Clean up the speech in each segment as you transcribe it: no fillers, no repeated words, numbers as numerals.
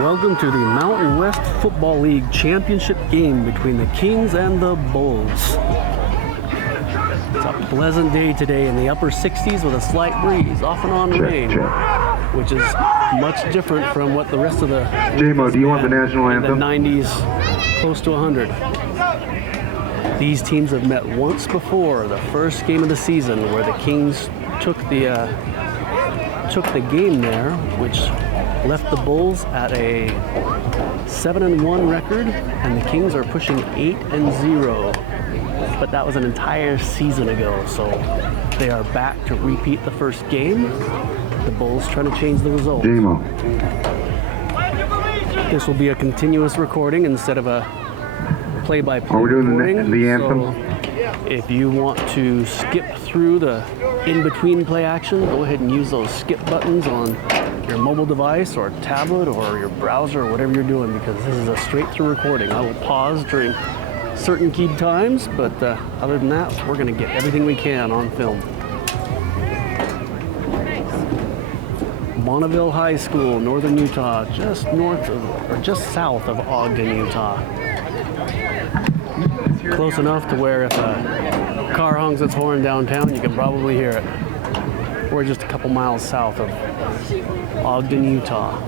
Welcome to the Mountain West Football League Championship game between the Kings and the Bulls. It's a pleasant day today in the upper 60s with a slight breeze, off and on rain, which is much different from what the rest of the J-Mo, do you want the national anthem? The 90s, close to 100. These teams have met once before, the first game of the season, where the Kings took the game there, which left the Bulls at a 7-1 record, and the Kings are pushing 8-0. But that was an entire season ago, so they are back to repeat the first game. The Bulls trying to change the result. J-Mo. This will be a continuous recording instead of a play-by-play Are we doing recording. the anthem? So if you want to skip through the in-between play action, go ahead and use those skip buttons on your mobile device or tablet or your browser or whatever you're doing, because this is a straight-through recording. I will pause during certain keyed times, but other than that, we're going to get everything we can on film. Bonneville High School, Northern Utah, just south of Ogden, Utah. Close enough to where if a car honks its horn downtown, you can probably hear it. We're just a couple miles south of Ogden, Utah,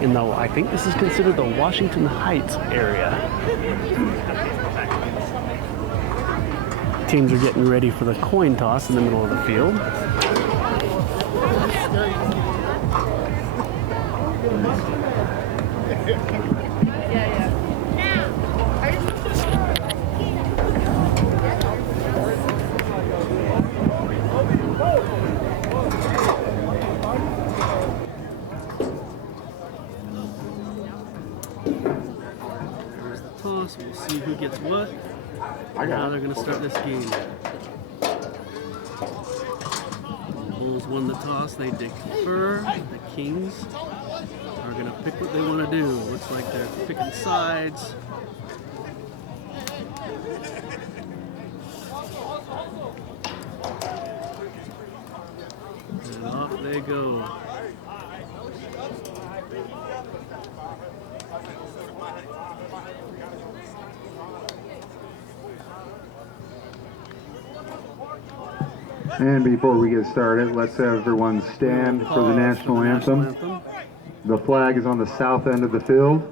in the, I think this is considered the Washington Heights area. Teams are getting ready for the coin toss in the middle of the field. There's the toss. We'll see who gets what. Now they're going to start this game. The Bulls won the toss. They defer. The Kings are going to pick what they want to do. Looks like they're picking sides. And off they go. And before we get started, let's have everyone stand for the national anthem. The flag is on the south end of the field.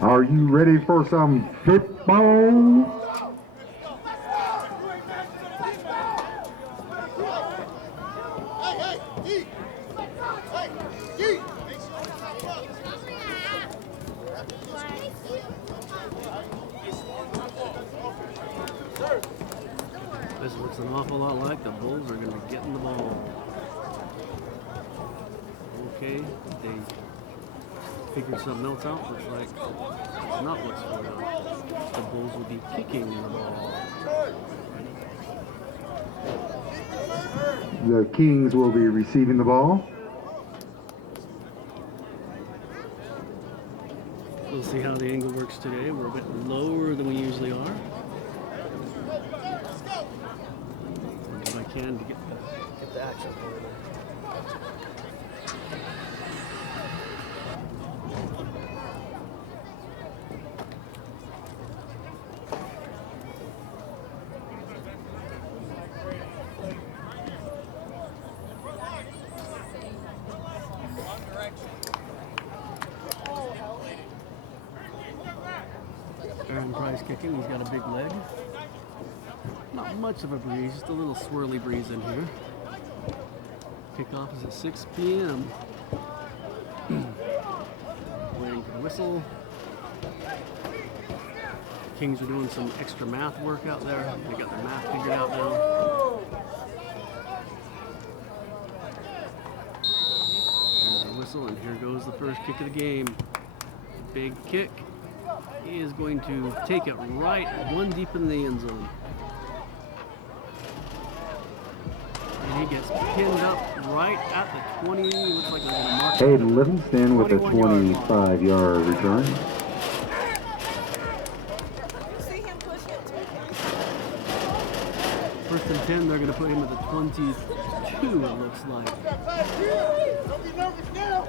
Are you ready for some football? This looks an awful lot like the Bulls are going to be getting the ball. Okay, they figured something else out. Looks like it's not what's going on. The Bulls will be kicking the ball. The Kings will be receiving the ball. We'll see how the angle works today. We're a bit lower than we usually are. can to get the action going. Aaron Price kicking, he's got a big leg. Not much of a breeze, just a little swirly breeze in here. Kickoff is at 6 p.m. Waiting for the whistle. Kings are doing some extra math work out there. They got their math figured out now. There's the whistle, and here goes the first kick of the game. Big kick. He is going to take it right one deep in the end zone. And he gets pinned up right at the 20. Looks like they're going to mark it. Hayden Livingston with a 25-yard return. First and 10, they're going to put him at the 22, it looks like.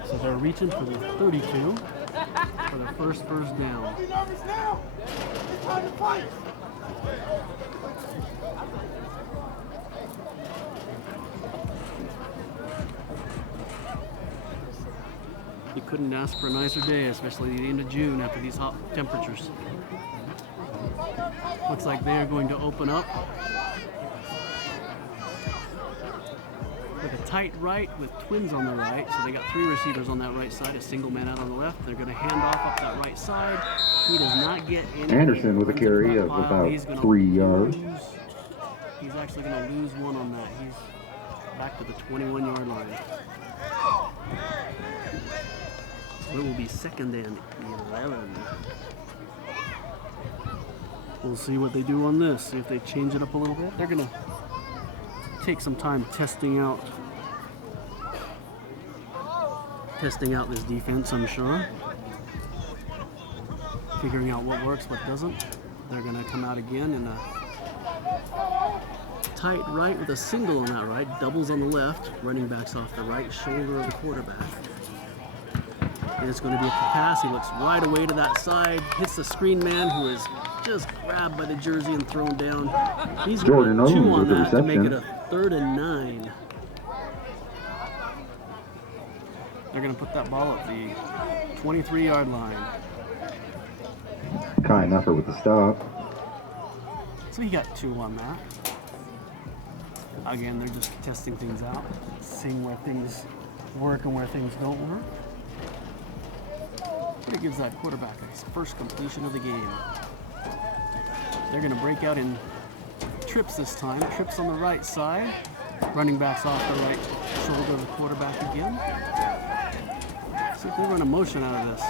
So they're reaching for the 32 for their first down. You couldn't ask for a nicer day, especially at the end of June after these hot temperatures. Looks like they are going to open up with a tight right with twins on the right. So they got 3 receivers on that right side, a single man out on the left. They're going to hand off up that right side. He does not get any. Anderson with a carry of about 3 yards. He's actually going to lose one on that. He's back to the 21-yard line. So it will be 2nd and 11. We'll see what they do on this. See if they change it up a little bit. They're going to take some time testing out this defense, I'm sure. Figuring out what works, what doesn't. They're going to come out again in a tight right with a single on that right, doubles on the left, running backs off the right shoulder of the quarterback. And it's going to be a pass. He looks right away to that side, hits the screen man who is just grabbed by the jersey and thrown down. He's Jordan got 2 Owens on with the that to make it reception. a 3rd and 9. They're going to put that ball at the 23-yard line. Kind effort with the stop. So he got 2 on that. Again, they're just testing things out, seeing where things work and where things don't work. But it gives that quarterback his first completion of the game. They're going to break out in trips this time. Trips on the right side. Running backs off the right shoulder of the quarterback again. See if they run a motion out of this.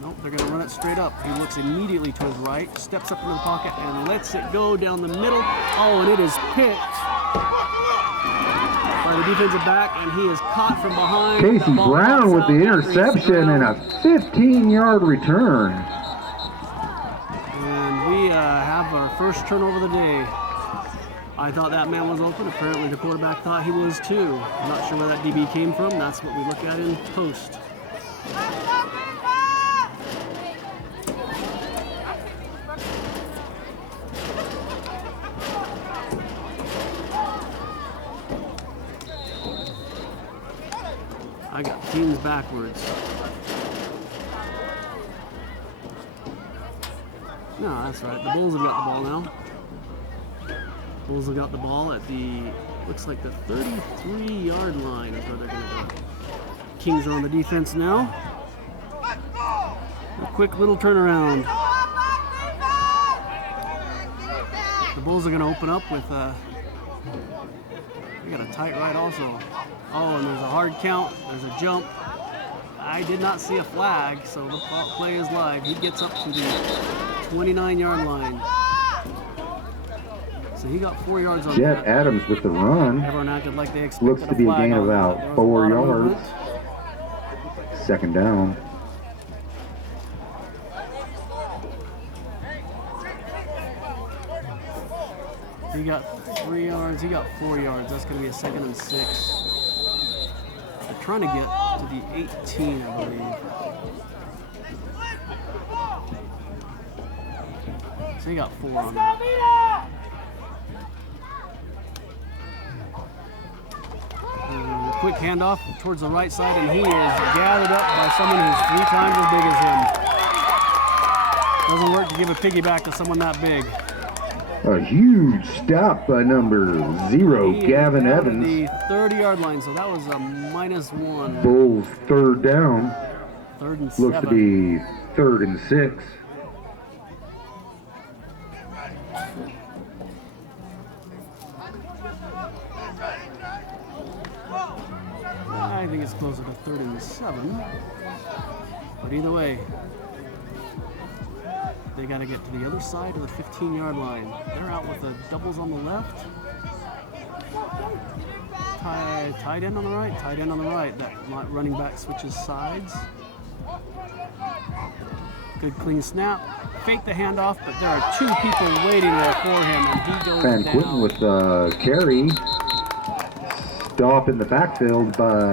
Nope, they're going to run it straight up. He looks immediately to his right, steps up into the pocket, and lets it go down the middle. Oh, and it is picked by the defensive back, and he is caught from behind. Casey Brown with the interception and a 15-yard return. And we have our first turnover of the day. I thought that man was open. Apparently the quarterback thought he was too. I'm not sure where that DB came from. That's what we look at in post. I got teams backwards. No, that's right. The Bulls have got the ball now. Bulls have got the ball at the, looks like the 33-yard line is where they're going to go. Kings are on the defense now. A quick little turnaround. The Bulls are going to open up with we got a tight right also. Oh, and there's a hard count. There's a jump. I did not see a flag, so the play is live. He gets up to the 29-yard line. So he got 4 yards on Jet that. Adams with the run. Everyone acted like they expected Looks to be a flag gain of on that. about There was a 4 lot of yards. movement. 2nd down. He got 3 yards. He got 4 yards. That's going to be a 2nd and 6. They're trying to get to the 18, I believe. So he got 4 on that. Quick handoff towards the right side, and he is gathered up by someone who's 3 times as big as him. Doesn't work to give a piggyback to someone that big. A huge stop by number 0, Gavin Evans. The 30-yard line, so that was a -1. Bulls 3rd down. 3rd and 7. Looks to be 3rd and 6. I think it's closer to 3rd and 7. But either way, they got to get to the other side of the 15-yard line. They're out with the doubles on the left. Tight end on the right, tight end on the right. That running back switches sides. Good clean snap. Fake the handoff, but there are 2 people waiting there for him, and he goes Van down. Quinten with the carry. Stop in the backfield by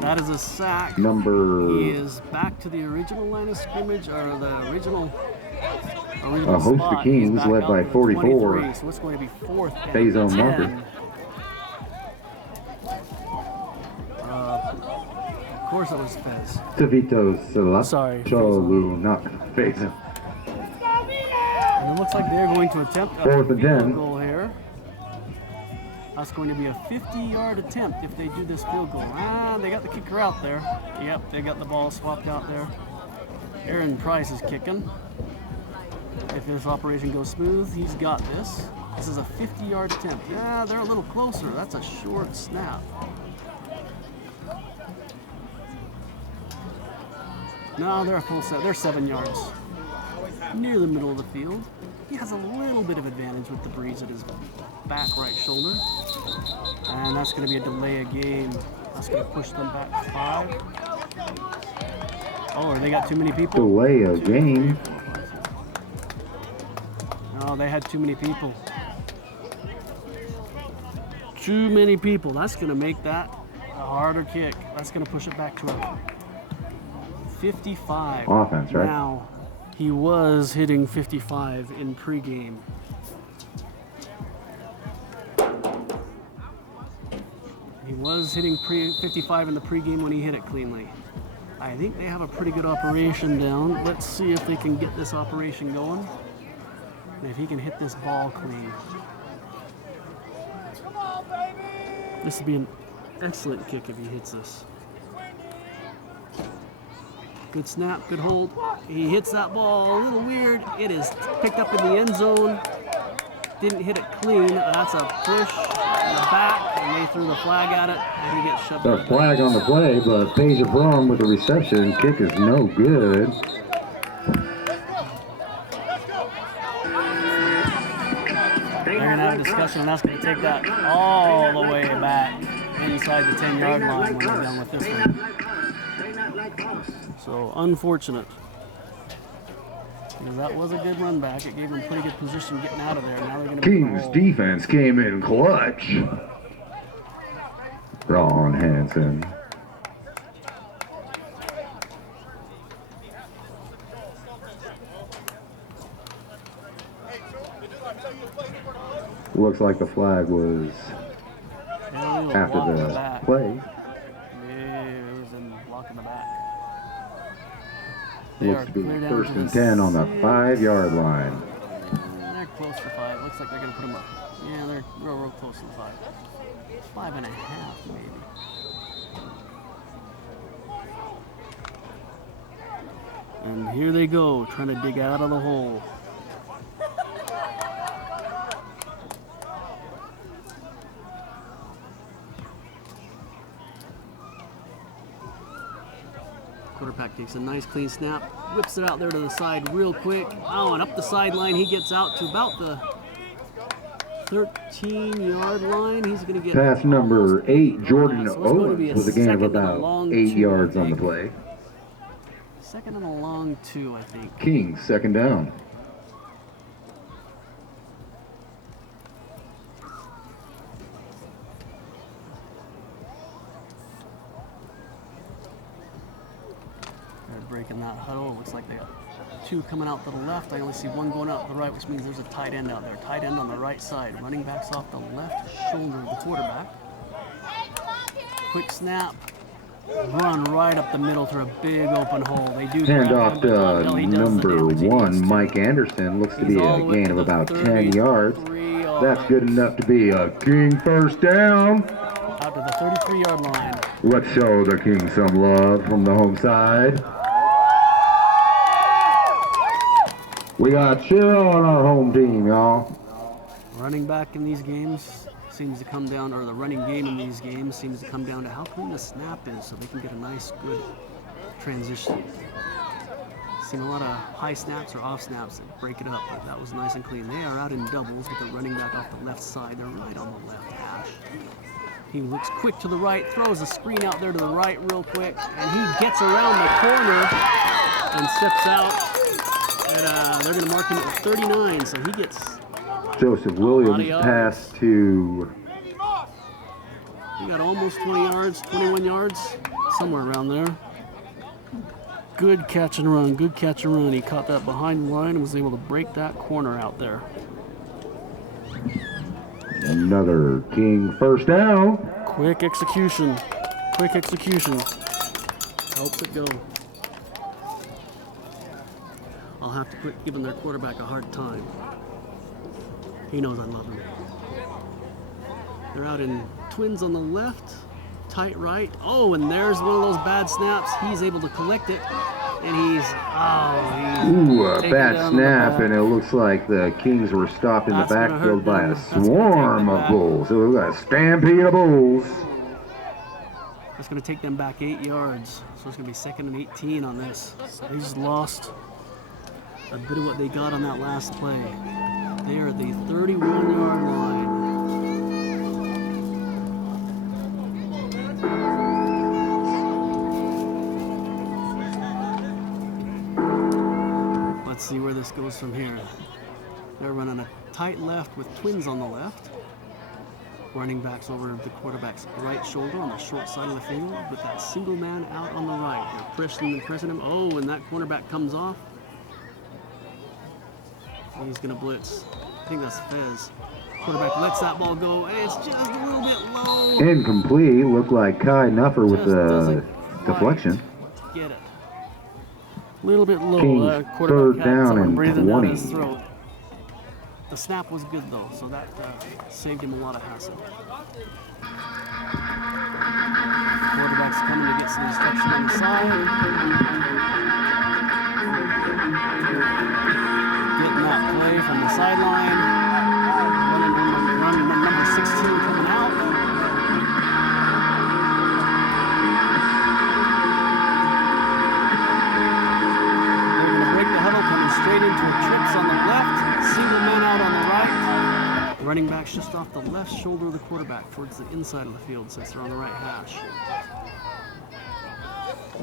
That is a sack. number. He is back to the original line of scrimmage, or the original A host spot. of Kings He's back led out by to the 44. 23, so it's going to be 4th and Phase zone 10. marker. Of course it was Fez. Tavito Sorry, Salacholu, not Phase. And it looks like they're going to attempt a 4th and 10. field goal here. That's going to be a 50-yard attempt if they do this field goal. They got the kicker out there. Yep, they got the ball swapped out there. Aaron Price is kicking. If this operation goes smooth, he's got this. This is a 50-yard attempt. Yeah, they're a little closer. That's a short snap. No, they're a full set. They're 7 yards. Near the middle of the field. He has a little bit of advantage with the breeze at his back right shoulder. And that's going to be a delay of game. That's going to push them back 5. Oh, they got too many people? Delay of game. No, they had too many people. Too many people. That's going to make that a harder kick. That's going to push it back to a 55. Offense, right? Now, he was hitting 55 in pregame. He was hitting 55 in the pregame when he hit it cleanly. I think they have a pretty good operation down. Let's see if they can get this operation going. And if he can hit this ball clean. This would be an excellent kick if he hits this. Good snap, good hold. He hits that ball a little weird. It is picked up in the end zone. Didn't hit it clean. That's a push in the back, and they threw the flag at it, and he gets shoved The out. flag on the play, but Peja Brom with the reception. Kick is no good. They're going to have a discussion, and that's going to take that all the way back inside the 10-yard line when they're done with this one. So, unfortunate. Because that was a good run back. It gave them pretty good position getting out of there. Now they're going to Kings defense came in clutch. Ron Hansen. Looks like the flag was after the play. Yeah, it was in blocking the back. Looks to be 1st and 10 on the 5-yard line. They're close to 5. Looks like they're going to put them up. Yeah, they're real close to the 5. 5.5 maybe. And here they go, trying to dig out of the hole. Quarterback takes a nice clean snap, whips it out there to the side real quick. Oh, and up the sideline, he gets out to about the 13-yard line. He's going to get Pass number 8, Jordan so it's going to be Owens, with a gain of second and a about long 8 two, yards I on the think. play. 2nd and a long 2, I think. Kings 2nd down. breaking that huddle. It looks like they got two coming out to the left. I only see one going out to the right, which means there's a tight end out there. Tight end on the right side. Running back's off the left shoulder of the quarterback. Quick snap. Run right up the middle through a big open hole. They do Hand grab off him, but to no, he does the number damage he needs 1, to. Mike Anderson. Looks to He's be all a the way gain to of the about 10 yards. 33 That's good enough to be a King first down. Out to the 33-yard line. Let's show the King some love from the home side. We got cheer on our home team, y'all. Running back in these games seems to come down, or the running game in these games seems to come down to how clean the snap is so they can get a nice, good transition. Seen a lot of high snaps or off snaps that break it up, but that was nice and clean. They are out in doubles with the running back off the left side. They're right on the left hash. He looks quick to the right, throws a screen out there to the right real quick, and he gets around the corner and steps out. And they're going to mark him at 39, so he gets... Joseph Williams pass to... He got almost 20 yards, 21 yards, somewhere around there. Good catch and run, good catch and run. He caught that behind the line and was able to break that corner out there. Another King first down. Quick execution, quick execution. Helps it go. I'll have to quit giving their quarterback a hard time. He knows I love him. They're out in twins on the left, tight right. Oh, and there's one of those bad snaps. He's able to collect it, and he's Ooh, a taken bad down on the snap, back. and it looks like the Kings were stopped in the That's gonna backfield hurt by them. a That's gonna swarm take them of back. bulls. So we got a stampede of bulls. That's going to take them back 8 yards. So it's going to be 2nd and 18 on this. So they just lost a bit of what they got on that last play. They are at the 31-yard line. Let's see where this goes from here. They're running a tight left with twins on the left. Running backs over the quarterback's right shoulder on the short side of the field with that single man out on the right. They're pressing him. Oh, and that cornerback comes off. He's going to blitz. I think that's Fez. Quarterback lets that ball go, and it's just a little bit low. Incomplete. Looked like Kai Nuffer with Just the doesn't deflection. quite get it. A little bit low. Kings, Quarterback third had down someone and breathing down 20. his throat. The snap was good though, so that saved him a lot of hassle. Quarterback's coming to get some instruction on the side. Getting that play from the sideline. Running number 16 coming out. They're going to break the huddle, coming straight into a trips on the left. Single man out on the right. The running back's just off the left shoulder of the quarterback towards the inside of the field since they're on the right hash.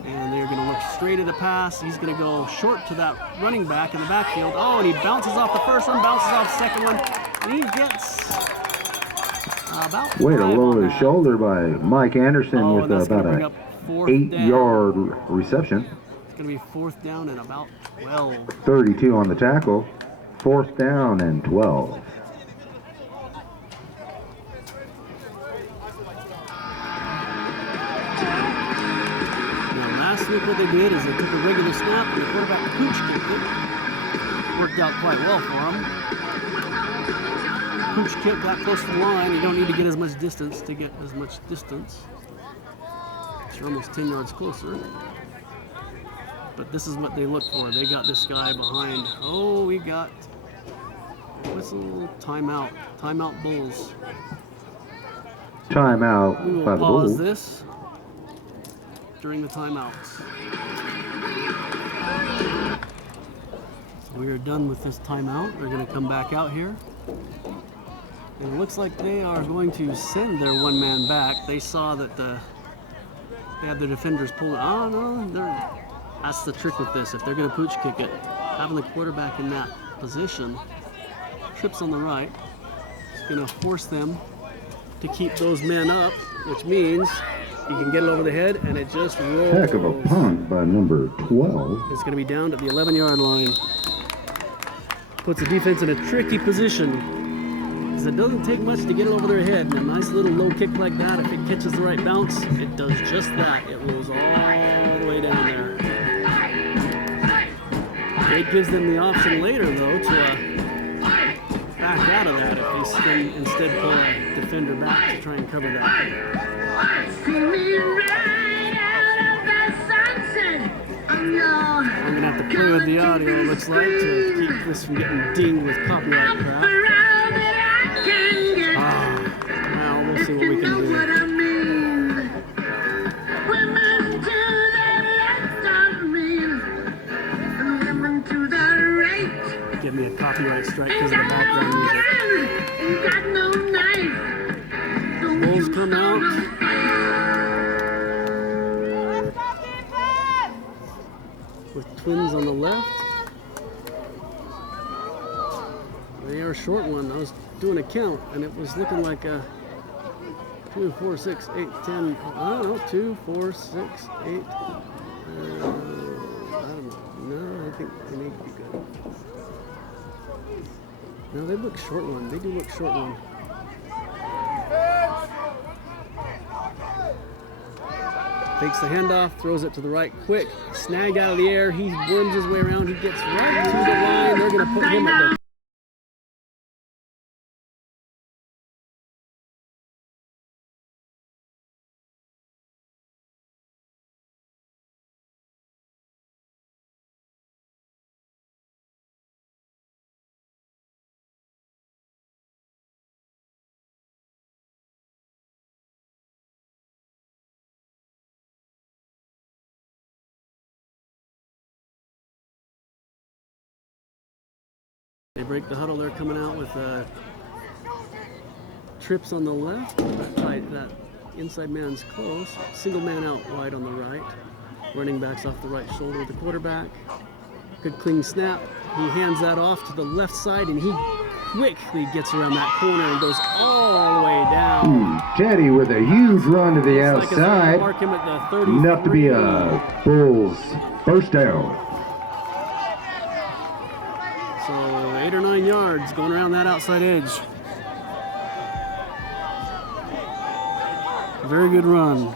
And they're going to look straight at the pass. He's going to go short to that running back in the backfield. Oh, and he bounces off the first one, bounces off the second one, and he gets about Way to 5 lower on the that. shoulder by Mike Anderson Oh, with and that's going to about bring a up 4th down. 8-yard reception. It's going to be 4th down and about 12. 32 on the tackle. 4th down and 12. Now, last week what they did is they took a regular snap and the quarterback pooch kicked it. Worked out quite well for him. Pooch kick that close to the line. You don't need to get as much distance to get as much distance. You're almost 10 yards closer. But this is what they look for. They got this guy behind. Oh, we got whistle, timeout. Timeout Bulls. We Timeout will by the pause Bulls. this during the timeouts. So we are done with this timeout. They're going to come back out here. And it looks like they are going to send their one man back. They saw that they had their defenders pull it. Oh, no, that's the trick with this. If they're going to pooch kick it, having the quarterback in that position, trips on the right, it's going to force them to keep those men up, which means He can get it over the head, and it just rolls. Heck of a punt by number 12. It's going to be down at the 11-yard line. Puts the defense in a tricky position, because it doesn't take much to get it over their head. And a nice little low kick like that, if it catches the right bounce, it does just that. It rolls all the way down there. It gives them the option later, though, to back out of that if they instead pull a defender back to try and cover that. I'm going to have to play with the audio, it looks like, to keep this from getting dinged with copyright crap. Well, we'll see what we can do. Give me a copyright strike because of the background music. Bulls come out. With Twins on the left. They are a short one. I was doing a count and it was looking like a 2, 4, 6, 8, 10. I don't know, 2, 4, 6, 8. I don't know. No, I think they need to be good. No, they look short one. They do look short one. Takes the handoff, throws it to the right quick. Snag out of the air. He worms his way around. He gets right to the line. They're going to put him at the They break the huddle. They're coming out with trips on the left. That inside man's close. Single man out wide on the right. Running backs off the right shoulder of the quarterback. Good clean snap. He hands that off to the left side, and he quickly gets around that corner and goes all the way down. Teddy with a huge run to the outside. Mark him at the 33. Enough to be a Bulls first down. So 8 or 9 yards going around that outside edge. Very good run.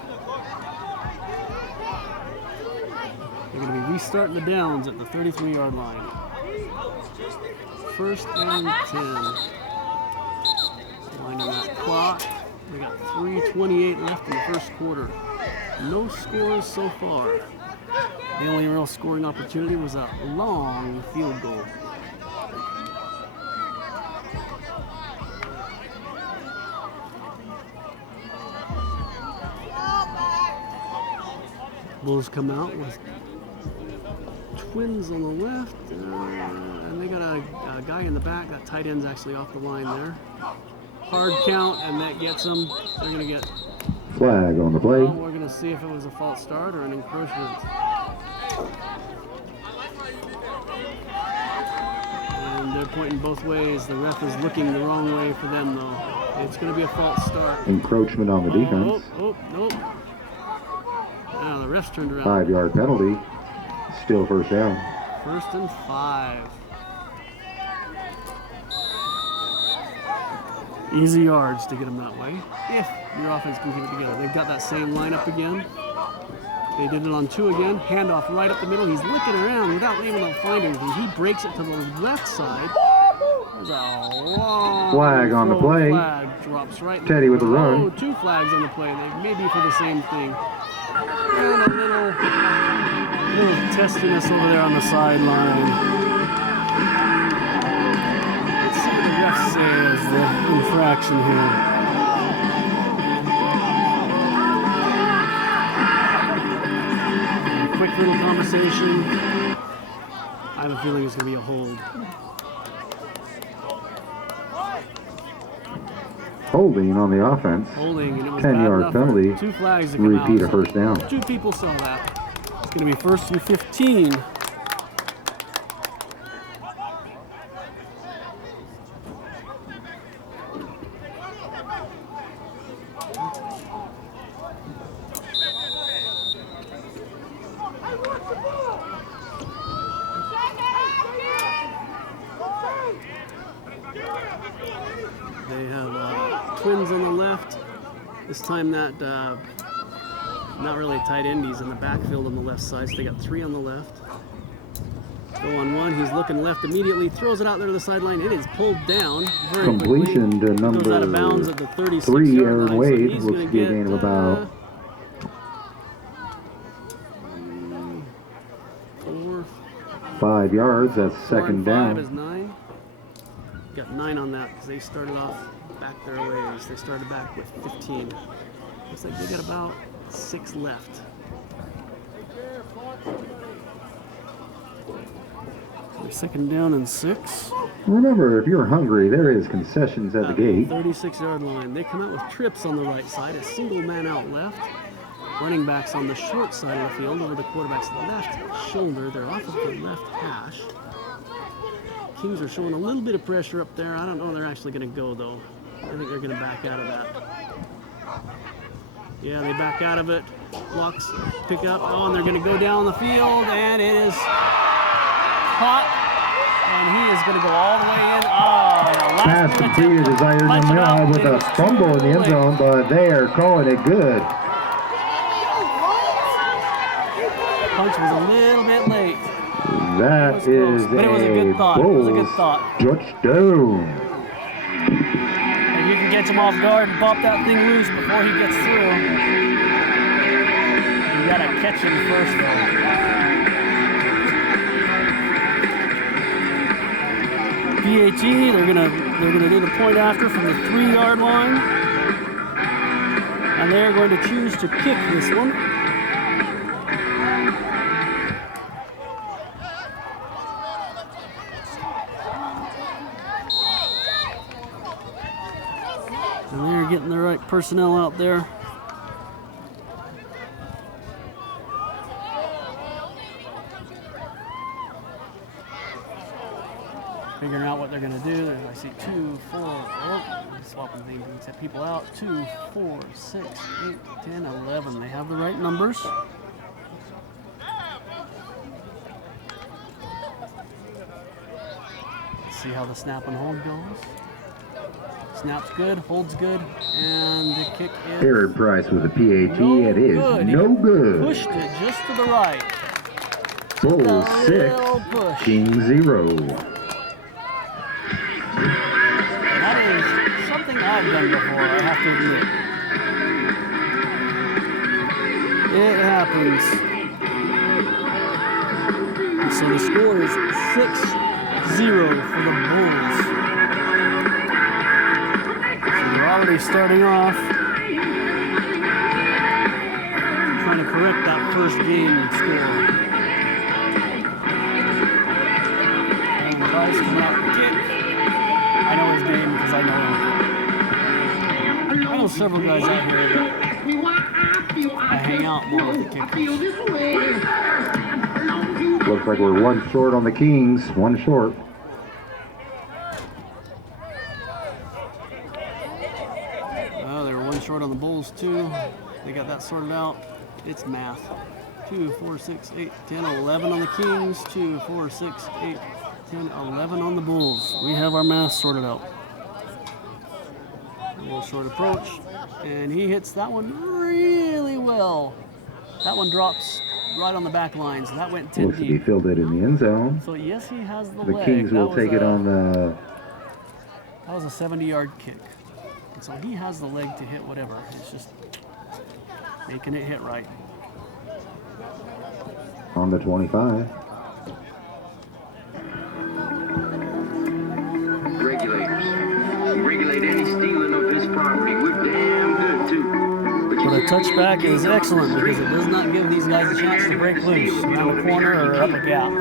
They're going to be restarting the downs at the 33-yard line. First and 10. Winding that clock. We got 3:28 left in the first quarter. No scores so far. The only real scoring opportunity was a long field goal. Bulls come out with Twins on the left, and they got a guy in the back. That tight end's actually off the line there. Hard count, and that gets them. They're going to get flag on the play. Well, we're going to see if it was a false start or an encroachment. And they're pointing both ways. The ref is looking the wrong way for them, though. It's going to be a false start. Encroachment on the defense. Nope. Now the ref's turned around. 5-yard penalty. Still first down. 1st and 5. Easy yards to get them that way, if your offense can keep it together. They've got that same lineup again. They did it on 2 again. Handoff right up the middle. He's looking around without being able to find anything. He breaks it to the left side. There's a long flag on the play. Flag drops right. Teddy with the run. Oh, 2 flags on the play. They may be for the same thing. And a little testiness over there on the sideline. Let's see what the ref says, the infraction here. A quick little conversation. I have a feeling it's going to be a hold. Holding on the offense. Holding, and it was 10-yard penalty. 2 flags to come out. Repeat a first down. 2 people saw that. It's going to be 1st and 15. Twins on the left. This time that, not really tight end, he's in the backfield on the left side, so they got 3 on the left. Go on 1, he's looking left immediately, throws it out there to the sideline. It is pulled down very Completion quickly. to number Goes out of bounds at the 36 3, yard Aaron line, Wade. so he's Looks gonna to be a gain of about 4. 5 yards. That's 4 second and 5 down. is 9. Got 9 on that because they started off back their ways. They started back with 15. Looks like they got about 6 left. So second down and 6. Remember, if you're hungry, there is concessions at the gate. 36 yard line. They come out with trips on the right side, a single man out left. Running backs on the short side of the field over the quarterback's left shoulder. They're off of the left hash. Kings are showing a little bit of pressure up there. I don't know if they're actually going to go, though. I think they're going to back out of that. Yeah, they back out of it. Locks pick up. Oh, and they're going to go down the field, and it is caught. And he is going to go all the way in. Oh, Pass completed to Zaire Nunez with a fumble in the end zone, but they are calling it good. Punch was a little bit late. That is but it was a good thought. It was a good thought. Touchdown. If you can catch him off guard and pop that thing loose before he gets through, you gotta catch him first, though. PHE, they're gonna do the point after from the 3 yard line, and they're going to choose to kick this one. And they're getting the right personnel out there. Figuring out what they're going to do. I see 2, 4, oh, swapping things and set people out. 2, 4, 6, 8, 10, 11. They have the right numbers. Let's see how the snap and hold goes. Snap's good, holds good, and the kick is Aaron Price with a PAT. no It is good. no good. Pushed it just to the right. Bulls A 6, little push. King 0. That is something I've done before, I have to admit. It happens. So the score is 6-0 for the Bulls. We're already starting off trying to correct that first game score. And Price coming out to kick. I know his name because I know him. I know several guys out here that I hang out more with the kickers. Looks like we're 1 short on the Kings, 1 short. Short on the Bulls too. They got that sorted out. It's math. 2, 4, 6, 8, 10, 11 on the Kings. 2, 4, 6, 8, 10, 11 on the Bulls. We have our math sorted out. A little short approach, and he hits that one really well. That one drops right on the back line, so that went 10 Looks to be deep. fielded in the end zone. So yes, he has the The leg. Kings will take it on the... That was a 70-yard kick. And so he has the leg to hit whatever. It's just making it hit right. On the 25. Regulators. We regulate any stealing of this property. We're damn good, too. But a touchback is excellent because it does not give these guys a chance to break loose around the corner or up a gap.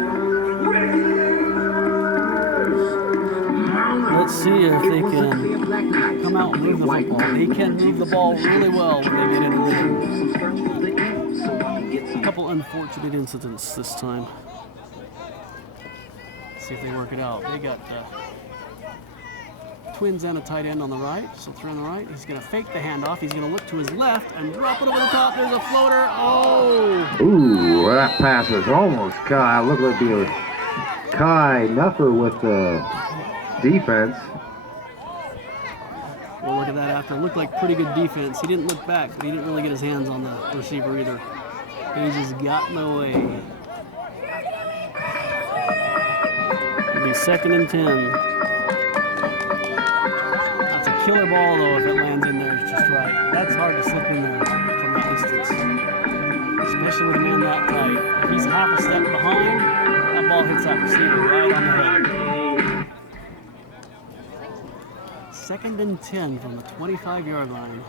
Let's see if they can come out and move the football. They can move the ball really well when they get into the game. A couple unfortunate incidents this time. Let's see if they work it out. They got Twins and a tight end on the right. So 3 on the right. He's going to fake the handoff. He's going to look to his left and drop it over the top. There's a floater. Oh! Ooh, that pass was almost Kai. Looked like it was Kai Nuffer with the defense. Well, look look at that after. It looked like pretty good defense. He didn't look back, but he didn't really get his hands on the receiver either. He just got in the way. It'll be 2nd and 10. That's a killer ball, though, if it lands in there just right. That's hard to slip in there from that distance, especially with a man that tight. If he's half a step behind, that ball hits that receiver right on the head. 2nd and 10 from the 25-yard line.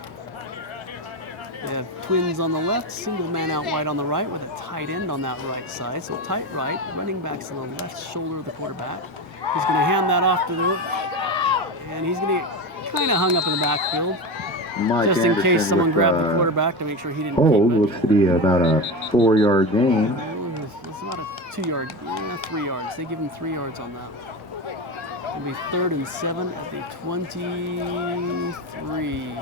They have twins on the left, single man out wide on the right with a tight end on that right side. So tight right, running back's on the left shoulder of the quarterback. He's going to hand that off to the, and he's going to get kind of hung up in the backfield. Mike just in Anderson case someone with, grabbed the quarterback to make sure he didn't hold. keep it. Looks to be about a 4-yard gain. It's about a 2-yard, 3 yards. They give him 3 yards on that. It'll be 3rd and 7 at the 23.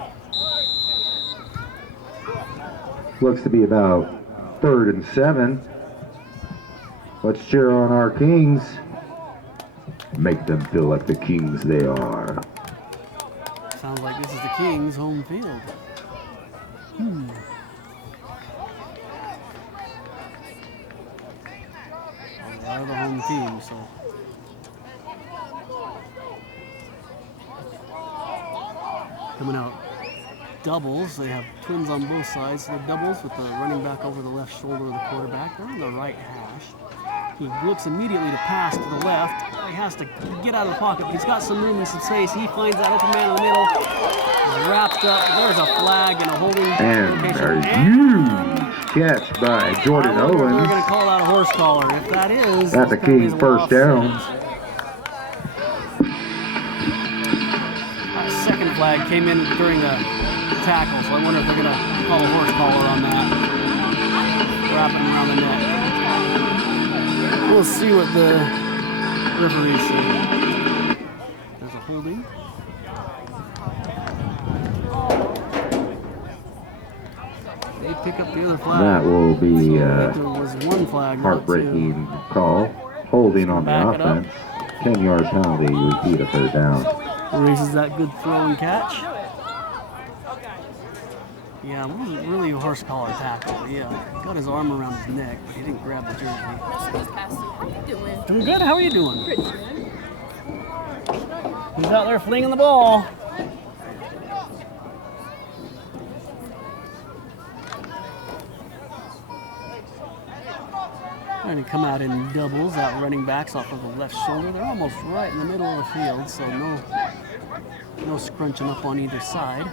Looks to be about 3rd and 7. Let's cheer on our Kings. Make them feel like the Kings they are. Sounds like this is the Kings' home field. They're the home team, so. Coming out doubles. They have twins on both sides. So they're doubles with the running back over the left shoulder of the quarterback. They're on the right hash. He looks immediately to pass to the left. He has to get out of the pocket. He's got some room and some space. He finds that open man in the middle. He's wrapped up. There's a flag and a holding And location. a huge catch by Jordan They're going Owens. to call out a horse collar. If that is, That's a those penalties King will first down. offset. That second flag came in during the tackle, so I wonder if they're going to call a horse collar on that. Wrapping around the neck. We'll see what the referee says. There's a holding. They pick up the other flag. That will be There was one flag, not two. heartbreaking call. Holding on the Back it up. offense. 10-yard penalty, repeat a 3rd down. Raises that good throw and catch. Yeah, it wasn't really a horse collar tackle. Yeah, got his arm around his neck, but he didn't grab the jersey. How you doing? Doing good. How are you doing? Pretty good. He's out there flinging the ball. Trying to come out in doubles. That running backs off of the left shoulder. They're almost right in the middle of the field, so no scrunching up on either side.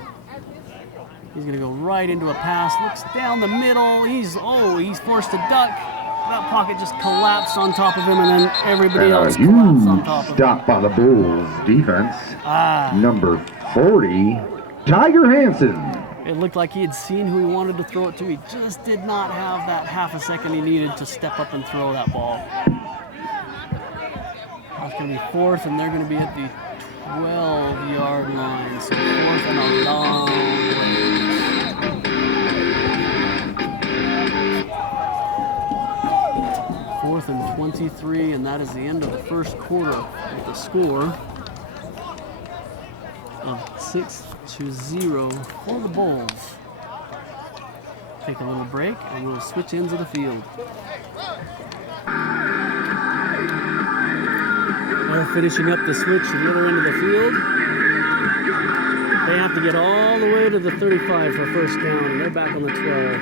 He's going to go right into a pass. Looks down the middle. He's forced to duck. That pocket just collapsed on top of him, and then everybody And a else collapsed on huge top of him. stop by the Bulls defense. Ah. Number 40, Tiger Hansen. It looked like he had seen who he wanted to throw it to. He just did not have that half a second he needed to step up and throw that ball. That's going to be 4th, and they're going to be at the 12-yard line. So 4th and a long way. 4th and 23, and that is the end of the first quarter with the score of 6-0 for the Bulls. Take a little break and we'll switch ends of the field. They're finishing up the switch to the other end of the field. They have to get all the way to the 35 for first down, and they're back on the 12.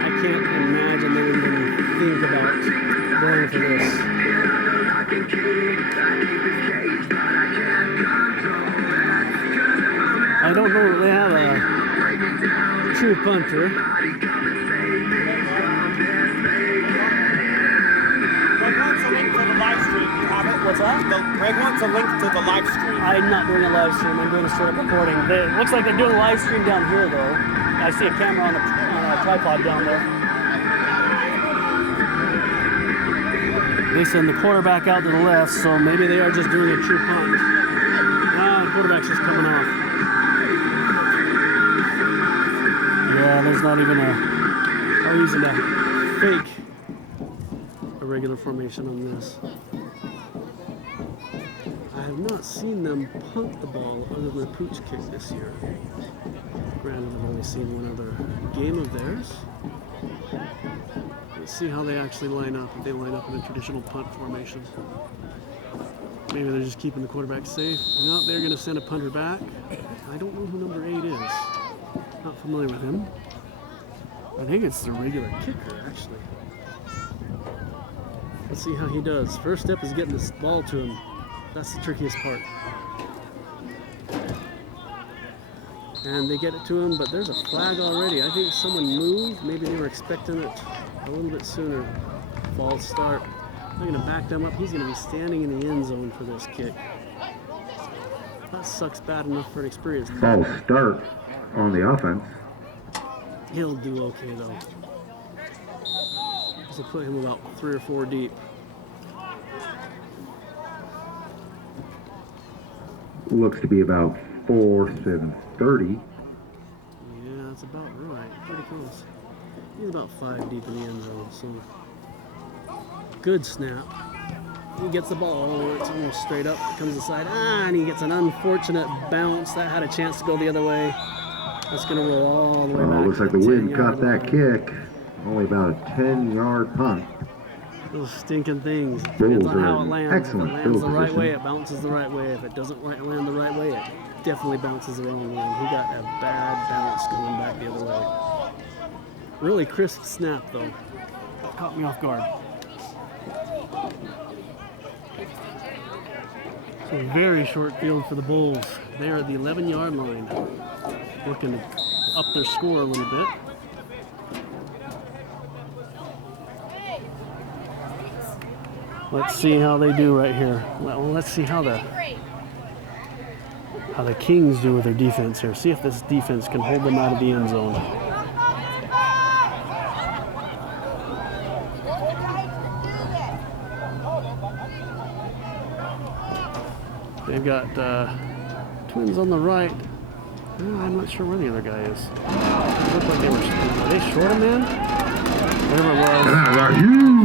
I can't imagine they would even think about going for this. I don't know if they have a true punter. Greg wants a link to the live stream. You have it? What's that? Greg wants a link to the live stream. I'm not doing a live stream. I'm doing a straight up recording. It looks like they're doing a live stream down here, though. I see a camera on a tripod down there. They send the quarterback out to the left, so maybe they are just doing a true punt. The quarterback's just coming off. Yeah, there's not even a reason to fake a regular formation on this. I have I've not seen them punt the ball other than a pooch kick this year. Granted, I've only seen one other game of theirs. Let's see how they actually line up, if they line up in a traditional punt formation. Maybe they're just keeping the quarterback safe. No, they're going to send a punter back. I don't know who number 8 is. Not familiar with him. I think it's the regular kicker, actually. Let's see how he does. First step is getting this ball to him. That's the trickiest part. And they get it to him, but there's a flag already. I think someone moved. Maybe they were expecting it a little bit sooner. False start. They're going to back them up. He's going to be standing in the end zone for this kick. That sucks bad enough for an experienced. False start on the offense. He'll do okay, though. This will put him about 3 or 4 deep. Looks to be about 4th and 30. Yeah, that's about right. Pretty close. He's about 5 deep in the end zone, so good snap. He gets the ball, it's almost straight up, comes aside, and he gets an unfortunate bounce. That had a chance to go the other way. That's going to roll all the way back. Looks like the wind caught that kick. Only about a 10-yard punt. Those stinking things. Depends on how it lands. Excellent If it lands the right position. way, it bounces the right way. If it doesn't land the right way, it definitely bounces the wrong way. He got a bad bounce going back the other way. Really crisp snap, though. Caught me off guard. So very short field for the Bulls. They're at the 11-yard line. Looking to up their score a little bit. Let's see how they do right here. Well, let's see how the Kings do with their defense here. See if this defense can hold them out of the end zone. They've got Twins on the right. I'm not sure where the other guy is. It looked like were they short a man? Whatever it was.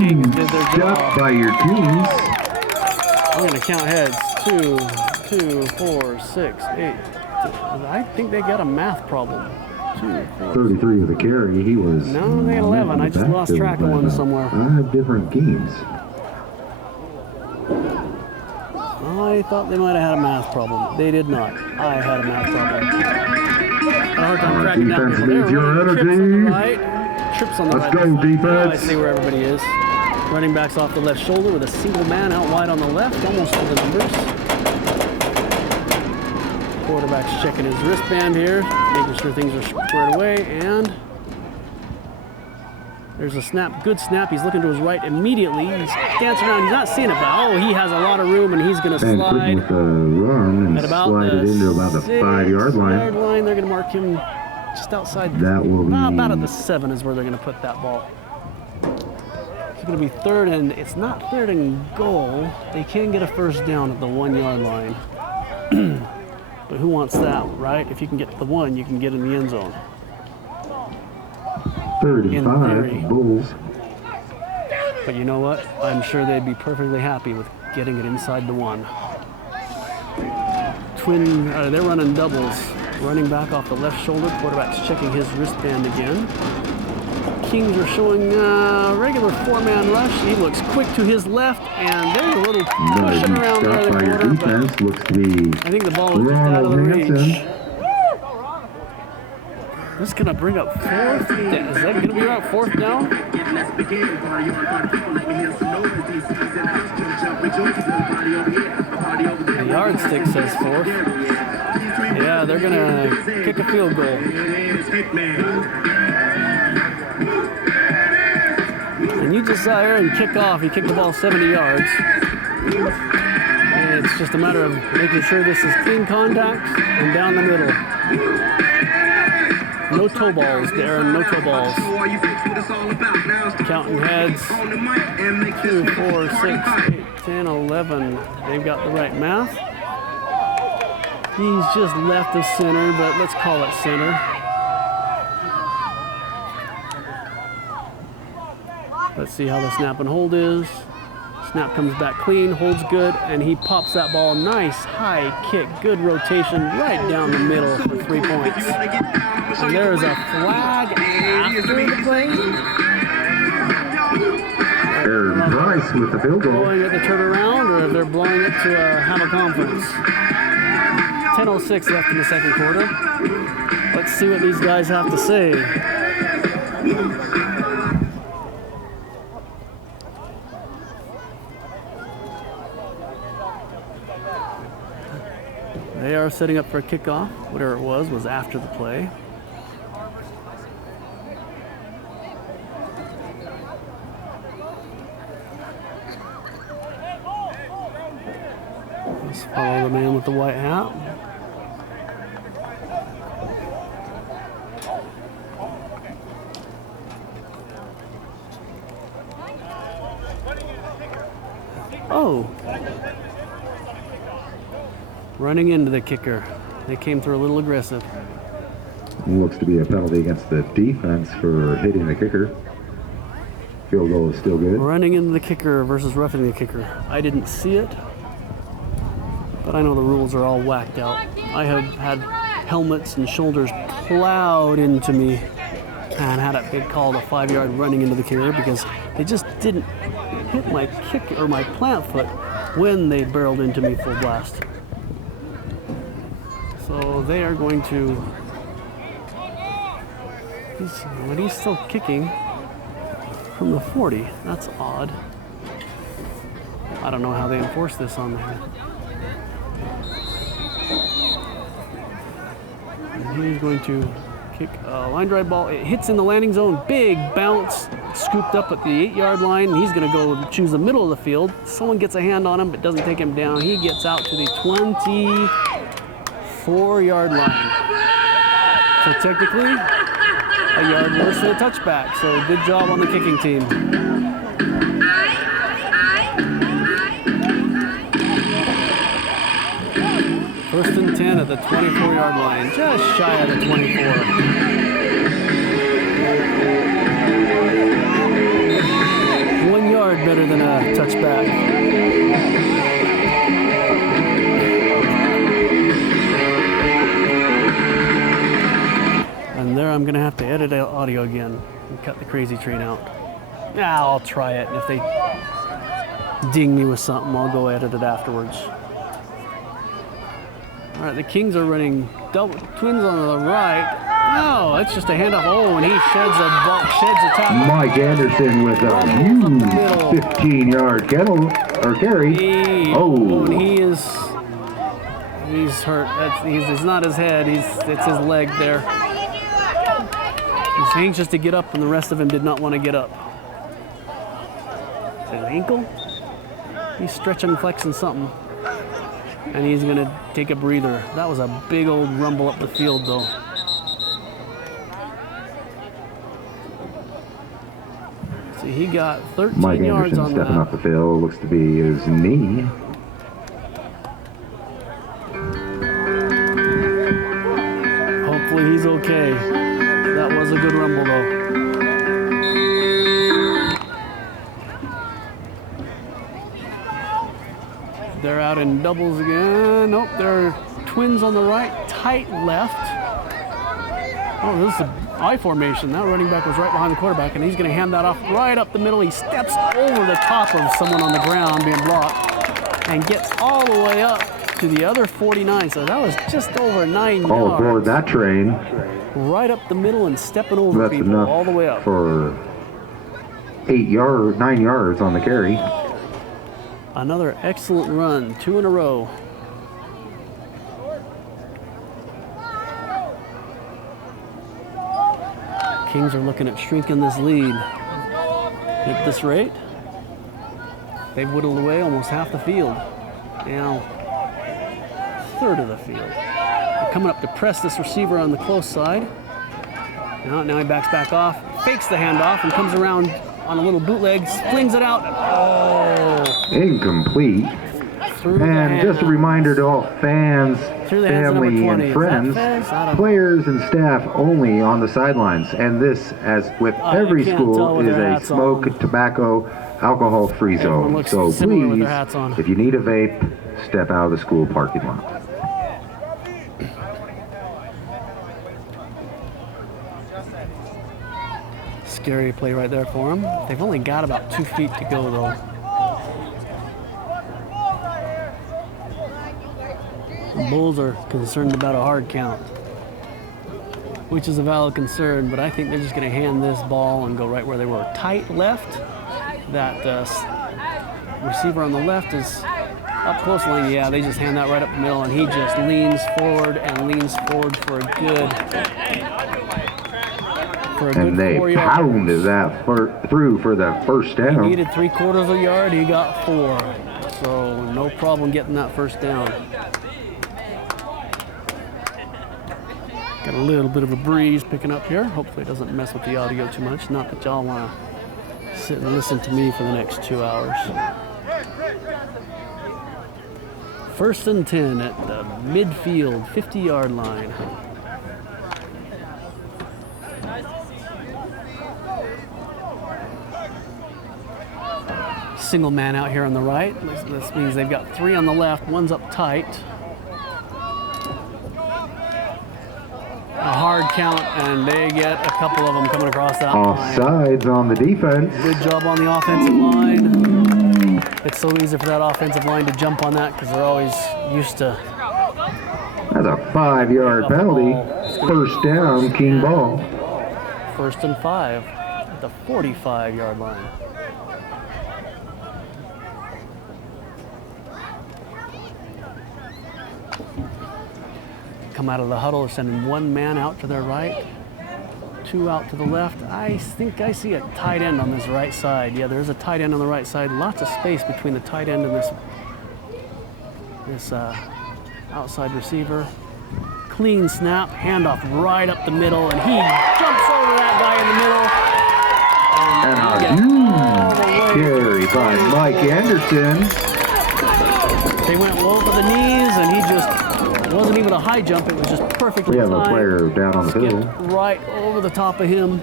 Kings did their job. By your teams. I'm going to count heads. 2, 4, 6, 8. I think they got a math problem. 2, 4. 33 with a carry. He was. No, they had 11. I just lost track of one somewhere. 5 different games. I thought they might have had a math problem. They did not. I had a math problem. Had a hard time tracking down people. They were running trips on the right. Trips on the right. Let's go, defense. Now I see where everybody is. Running backs off the left shoulder with a single man out wide on the left, almost to the numbers. Quarterback's checking his wristband here, making sure things are squared away, and there's a snap, good snap. He's looking to his right immediately. He's dancing around. He's not seeing it, but oh, he has a lot of room, and he's going to slide. With the run and at about slide it into about the 5-yard line. They're going to mark him just outside. That will be about at the 7 is where they're going to put that ball. It's going to be 3rd, and it's not 3rd and goal. They can get a first down at the 1-yard line. But who wants that, right? If you can get to the 1, you can get in the end zone. 3rd and 5, Bulls. But you know what? I'm sure they'd be perfectly happy with getting it inside the 1. They're running doubles. Running back off the left shoulder. Quarterback's checking his wristband again. Kings are showing regular 4-man rush. He looks quick to his left, and there's a little pushing around there. By your defense looks to be. I think the ball was just out of the reach. This is going to bring up 4th down. Is that going to be about 4th down? The yardstick says 4th. Yeah, they're going to kick a field goal. And you just saw Aaron kick off. He kicked the ball 70 yards. And it's just a matter of making sure this is clean contact and down the middle. No toe balls, Darren, no toe balls. Counting heads. 2, 4, 6, 8, 10, 11. They've got the right math. He's just left of center, but let's call it center. Let's see how the snap and hold is. Snap comes back clean, holds good, and he pops that ball. Nice high kick, good rotation right down the middle for 3 points. And there is a flag after the play. Aaron Price with the field goal. Blowing it to turn around, or if they're blowing it to have a conference. 10:06 left in the second quarter. Let's see what these guys have to say. They are setting up for a kickoff. Whatever it was after the play. Let's follow the man with the white hat. Oh! Running into the kicker. They came through a little aggressive. Looks to be a penalty against the defense for hitting the kicker. Field goal is still good. Running into the kicker versus roughing the kicker. I didn't see it, but I know the rules are all whacked out. I have had helmets and shoulders plowed into me and had it get called a 5-yard running into the kicker because they just didn't hit my kick or my plant foot when they barreled into me full blast. So they are going to. He's still kicking from the 40. That's odd. I don't know how they enforce this on there. And he's going to kick a line drive ball. It hits in the landing zone. Big bounce, scooped up at the 8-yard line. He's going to go choose the middle of the field. Someone gets a hand on him, but doesn't take him down. He gets out to the 24-yard line. So technically, a yard worse than a touchback. So good job on the kicking team. First and 10 at the 24-yard line, just shy of the 24. One yard better than a touchback. And there I'm gonna have to edit out audio again and cut the crazy train out. Yeah, I'll try it. And if they ding me with something, I'll go edit it afterwards. All right, the Kings are running double twins on the right. No, it's just a handoff. Oh, and he sheds a tackle. Mike Anderson with a huge 15-yard carry. And he's hurt. It's not his head. It's his leg there. He's anxious to get up, and the rest of him did not want to get up. Is it his ankle? He's stretching, flexing something. And he's going to take a breather. That was a big old rumble up the field, though. See, he got 13 Mike yards Anderson on stepping that. off the field. Looks to be his knee. Hopefully he's okay. That was a good rumble, though. They're out in doubles again. Nope, they're twins on the right, tight left. Oh, this is an I formation. That running back was right behind the quarterback, and he's going to hand that off right up the middle. He steps over the top of someone on the ground being blocked and gets all the way up to the other 49. So that was just over 9 yards. All aboard that train. Right up the middle and stepping over That's people enough all the way up. for 9 yards on the carry. Another excellent run, 2 in a row. Kings are looking at shrinking this lead. At this rate, they've whittled away almost half the field. Now, third of the field. They're coming up to press this receiver on the close side. Now he backs back off, fakes the handoff, and comes around on a little bootleg, flings it out. Oh! Incomplete. And just a reminder to all fans, family, and friends, players and staff only on the sidelines. And this, as with every can't school, tell with is their a hats smoke, on. tobacco, alcohol-free Everyone zone. looks So similar with please, their hats on. if you need a vape, step out of the school parking lot. Scary play right there for them. They've only got about 2 feet to go though. The Bulls are concerned about a hard count, which is a valid concern, but I think they're just going to hand this ball and go right where they were. Tight left. That receiver on the left is up close lane. Yeah, they just hand that right up the middle, and he just leans forward and leans forward for a good And they 4 yards. pounded that through for the first He down. needed 3/4 of a yard. He got 4. So no problem getting that first down. Got a little bit of a breeze picking up here. Hopefully it doesn't mess with the audio too much. Not that y'all want to sit and listen to me for the next 2 hours. 1st and 10 at the midfield, 50-yard line. Single man out here on the right. This means they've got 3 on the left. One's up tight. A hard count, and they get a couple of them coming across that line. Offsides on the defense. Good job on the offensive line. It's so easy for that offensive line to jump on that because they're always used to. That's a 5-yard penalty. First down, King ball. 1st and 5 at the 45-yard line. Come out of the huddle, sending 1 man out to their right, 2 out to the left. I think I see a tight end on this right side. Yeah, there's a tight end on the right side. Lots of space between the tight end and this outside receiver. Clean snap, handoff right up the middle, and he jumps over that guy in the middle. And a huge carry by Mike Anderson. They went low for the knees, and he just wasn't even a high jump. It was just perfectly We have a timed. player down on the Skipped field. right over the top of him,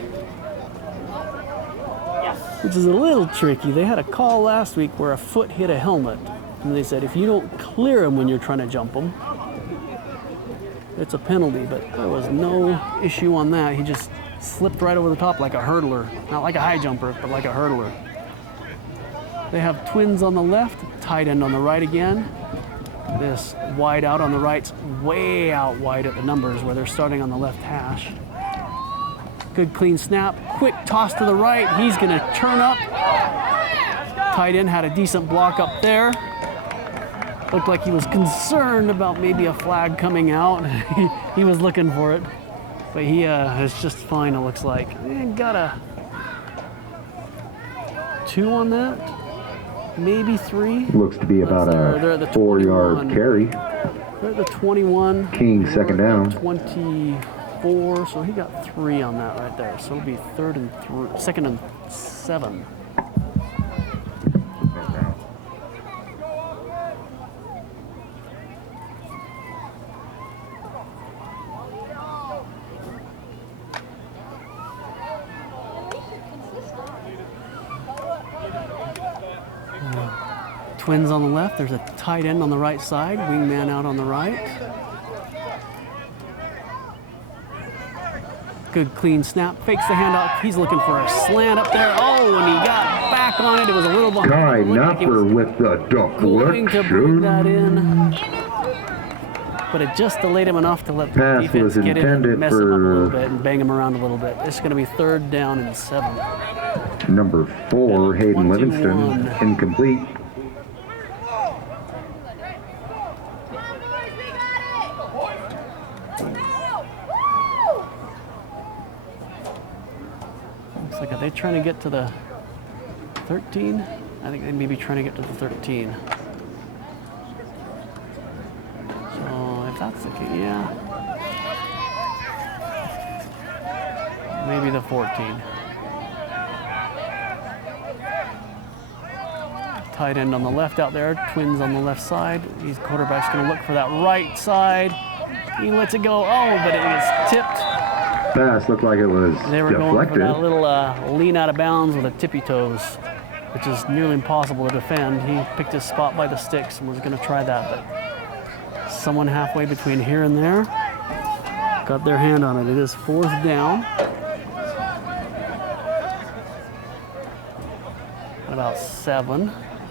which is a little tricky. They had a call last week where a foot hit a helmet, and they said if you don't clear him when you're trying to jump him, it's a penalty. But there was no issue on that. He just slipped right over the top like a hurdler. Not like a high jumper, but like a hurdler. They have twins on the left, tight end on the right again. This wide out on the right's way out wide at the numbers where they're starting on the left hash. Good clean snap, quick toss to the right. He's gonna turn up. Tight end had a decent block up there. Looked like he was concerned about maybe a flag coming out. He was looking for it, but he is just fine, it looks like. Got a 2 on that. Maybe 3. Looks to be about They're at the a 4-yard 21. carry. They're at the 21. King second down. 24. So he got 3 on that right there. So it'll be 2nd and 7. Twins on the left. There's a tight end on the right side. Wingman out on the right. Good clean snap. Fakes the handoff. He's looking for a slant up there. Oh, and he got back on it. It was a little behind. Guy It looked like he was Napper with the going to bring that deflection. in, but it just delayed him enough to let the Pass defense was get in and intended mess him up a little for- bit and bang him around a little bit. It's going to be 3rd down and 7. Number 4, Hayden 21. Livingston, incomplete. Looks like, are they trying to get to the 13? I think they may be trying to get to the 13. So if that's the case, yeah. Maybe the 14. Tight end on the left out there, twins on the left side. These quarterback's gonna look for that right side. He lets it go, oh, but it gets tipped. Pass looked like it was They were going for deflected. that little lean out of bounds with a tippy toes. which is nearly impossible to defend. He picked his spot by the sticks and was going to try that, but someone halfway between here and there got their hand on it. It is 4th down. At about 7.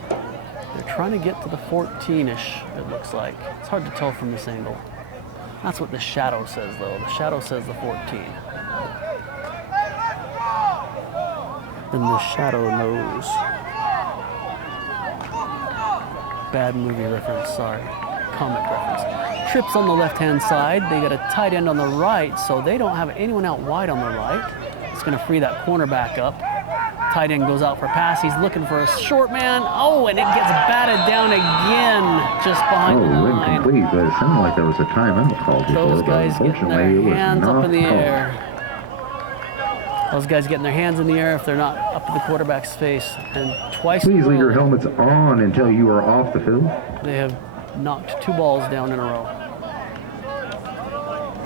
They're trying to get to the 14-ish, it looks like. It's hard to tell from this angle. That's what the shadow says, though. The shadow says the 14. Then the shadow knows. Bad movie reference, sorry. Comic reference. Trips on the left-hand side. They got a tight end on the right, so they don't have anyone out wide on the right. It's going to free that cornerback up. Tight end goes out for a pass. He's looking for a short man. Oh, and it gets batted down again just behind the line. Incomplete, but it sounded like there was a timeout called before, Those but guys getting unfortunately it their was hands up not in the called. air. Those guys getting their hands in the air if they're not up to the quarterback's face. And twice in Please a leave your row, helmets on until you are off the field. they have knocked 2 balls down in a row.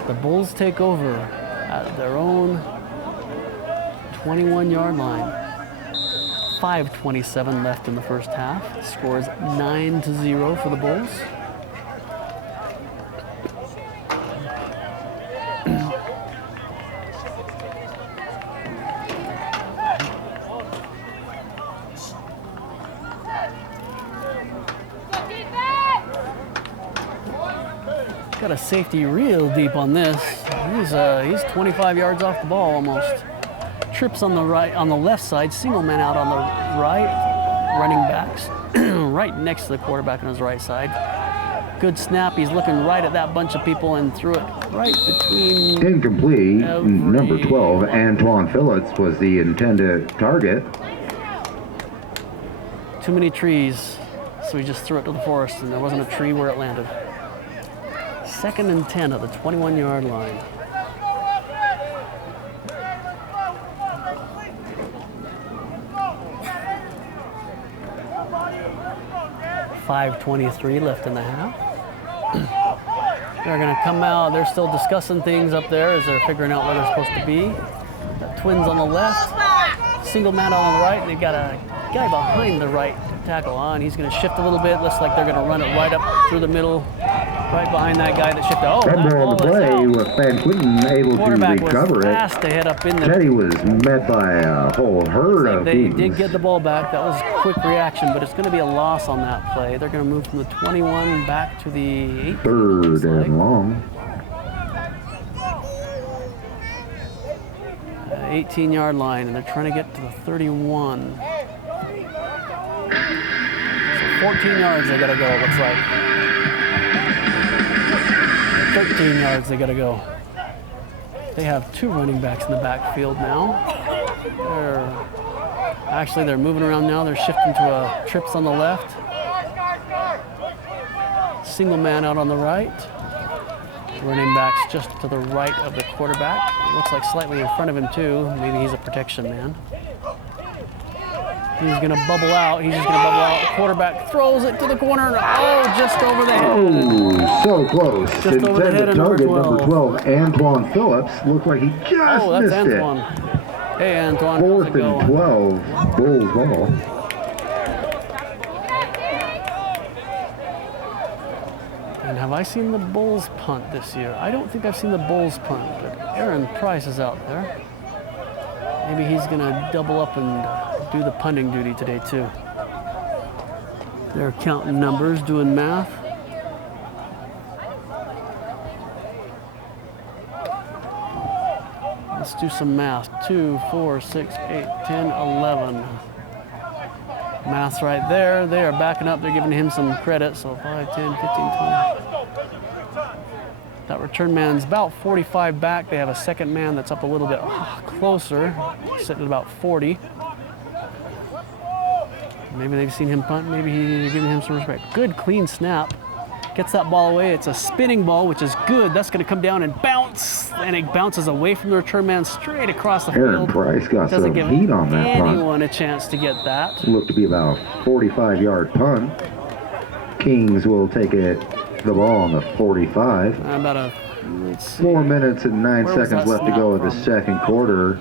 The Bulls take over at their own 21-yard line. 5:27 left in the first half. Score is 9-0 for the Bulls. Got a safety real deep on this. He's 25 yards off the ball almost. Trips on the right, on the left side, single man out on the right, running backs right next to the quarterback on his right side. Good snap. He's looking right at that bunch of people and threw it right between. Incomplete. Number 12, Antoine Phillips, was the intended target. Too many trees, so he just threw it to the forest, and there wasn't a tree where it landed. 2nd and 10 at the 21-yard line. .5:23 left in the half. They're going to come out. They're still discussing things up there as they're figuring out where they're supposed to be. Got Twins on the left, single man on the right, and they've got a guy behind the right tackle on. He's going to shift a little bit. Looks like they're going to run it right up through the middle, right behind that guy that shifted. Oh, that Fumble on ball the is play out. with Van Quinten able to Quarterback was recover it. fast to head up in there. Teddy was met by a whole herd of They bees. did get the ball back. That was a quick reaction, but it's going to be a loss on that play. They're going to move from the 21 back to the 18. 3rd and long. 18-yard line, and they're trying to get to the 31. So 14 yards they got to go, it looks like. 13 yards they got to go. They have 2 running backs in the backfield now. They're moving around now. They're shifting to a trips on the left. Single man out on the right. Running backs just to the right of the quarterback. Looks like slightly in front of him too. Maybe he's a protection man. He's gonna bubble out. He's just gonna bubble out. The quarterback throws it to the corner. Oh, just over the head. Oh, so close. Just over the head of number target, number 12, Antoine Phillips. Looked like he just Oh, that's missed Antoine. Hey, Antoine. how's 4th it and going? 12, Bulls ball. And have I seen the Bulls punt this year? I don't think I've seen the Bulls punt, but Aaron Price is out there. Maybe he's gonna double up and do the punting duty today too. They're counting numbers, doing math. Let's do some math. 2, 4, 6, 8, 10, 11. Math's right there. They are backing up. They're giving him some credit. So 5, 10, 15, 20. That return man's about 45 back. They have a second man that's up a little bit closer, sitting at about 40. Maybe they've seen him punt. Maybe he's giving him some respect. Good, clean snap. Gets that ball away. It's a spinning ball, which is good. That's going to come down and bounce. And it bounces away from the return man straight across the Aaron field. Price got Doesn't some give heat on that punt. anyone a chance to get that. Looked to be about a 45-yard punt. Kings will take it, the ball on the 45. About a, let's see. 4 minutes and 9 Where was seconds that left to snap go in the from? second quarter.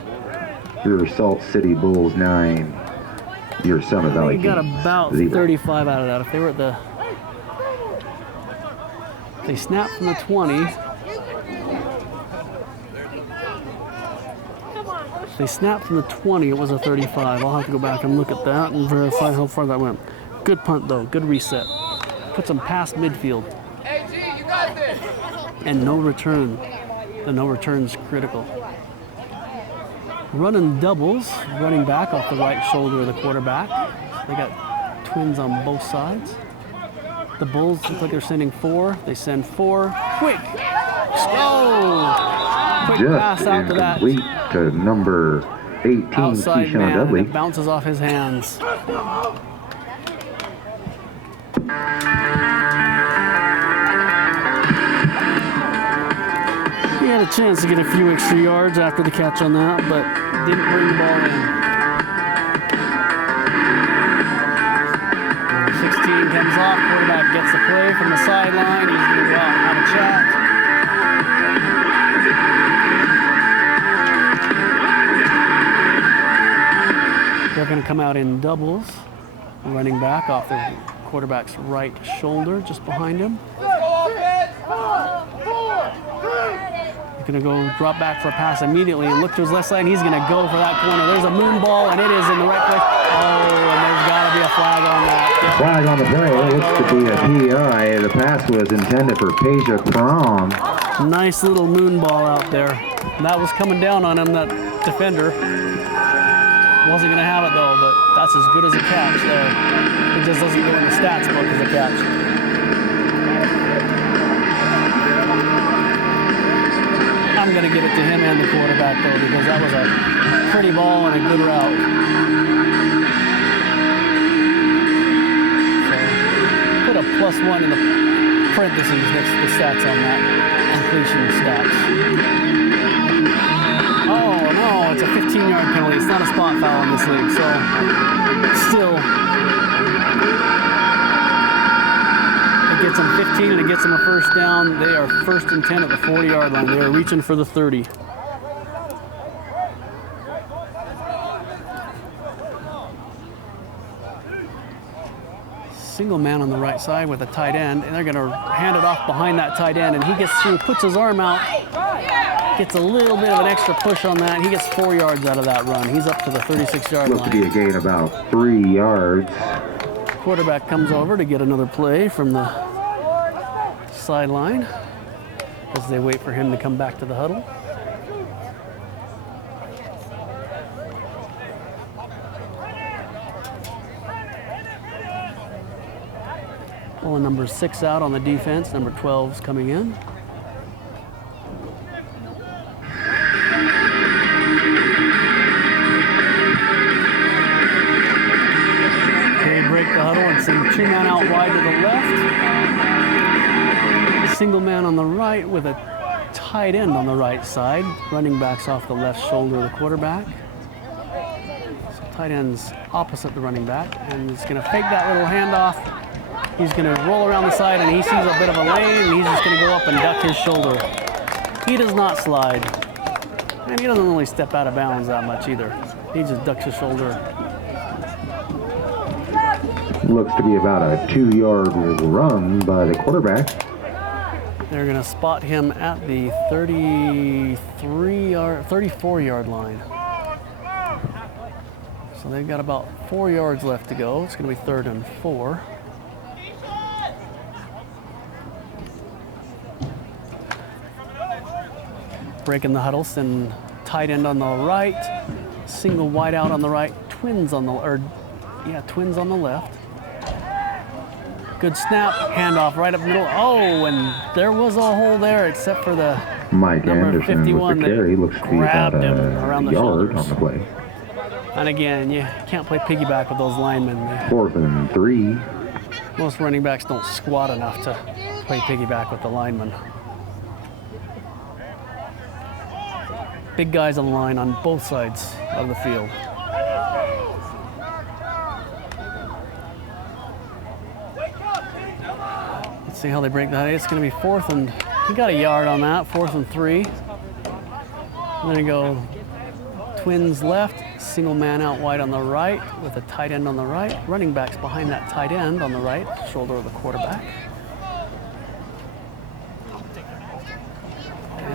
Your Salt City Bulls 9, your Summit Valley They got Kings. about Zebra. 35 out of that. If they were at the, they snapped from the 20. If they snapped from the 20, it was a 35. I'll have to go back and look at that and verify how far that went. Good punt though, good reset. Puts them past midfield. And no return. The no return's critical. Running doubles, running back off the right shoulder of the quarterback. They got twins on both sides. The Bulls look like they're sending 4. They send 4. Quick! Oh! Quick pass Just out to that incomplete to number 18, outside Keyshawn man, and Dudley. it bounces off his hands. He had a chance to get a few extra yards after the catch on that, but didn't bring the ball in. Number 16 comes off, quarterback gets the play from the sideline. He's going to go out and have a chat. They're going to come out in doubles, running back off the quarterback's right shoulder, just behind him. He's going to go drop back for a pass immediately and look to his left side. And he's going to go for that corner. There's a moon ball, and it is in the right place. Oh, and there's got to be a flag on that. Yep. Flag on the play. It looks to be a PI. The pass was intended for Peja Crom. Nice little moon ball out there. And that was coming down on him, that defender. Wasn't going to have it, though, but that's as good as a catch there. It just doesn't go in the stats book as a catch. I'm going to give it to him and the quarterback, though, because that was a pretty ball and a good route. So, put a +1 in the parentheses next to the stats on that. Completion stats. Oh, no, it's a 15-yard penalty. It's not a spot foul in this league, so still. It gets them 15 and it gets them a first down. They are 1st and 10 at the 40-yard line. They are reaching for the 30. Single man on the right side with a tight end, and they're going to hand it off behind that tight end, and he gets through, puts his arm out, gets a little bit of an extra push on that. He gets 4 yards out of that run. He's up to the 36-yard Looks to be a line. gain about 3 yards. Quarterback comes over to get another play from the sideline as they wait for him to come back to the huddle. Pulling number 6 out on the defense, number 12's coming in. They break the huddle and send 2 men out wide to the left. Single man on the right with a tight end on the right side. Running backs off the left shoulder of the quarterback. So tight end's opposite the running back, and he's going to fake that little handoff. He's going to roll around the side, and he sees a bit of a lane, and he's just going to go up and duck his shoulder. He does not slide. And he doesn't really step out of bounds that much either. He just ducks his shoulder. Looks to be about a 2-yard run by the quarterback. They're going to spot him at the 34-yard line. So they've got about 4 yards left to go. It's going to be 3rd and 4. Breaking the huddle, send tight end on the right, single wide out on the right, twins on the left. Good snap, handoff right up middle. Oh, and there was a hole there, except for the Mike number Anderson 51 with the carry. that Looks to be about grabbed him around a the yard shoulders. on the play. And again, you can't play piggyback with those linemen. 4th and 3. Most running backs don't squat enough to play piggyback with the linemen. Big guys on the line on both sides of the field. Let's see how they break that. It's going to be 4th and, he got a yard on that, 4th and 3. I'm going to go Twins left, single man out wide on the right with a tight end on the right. Running backs behind that tight end on the right, shoulder of the quarterback.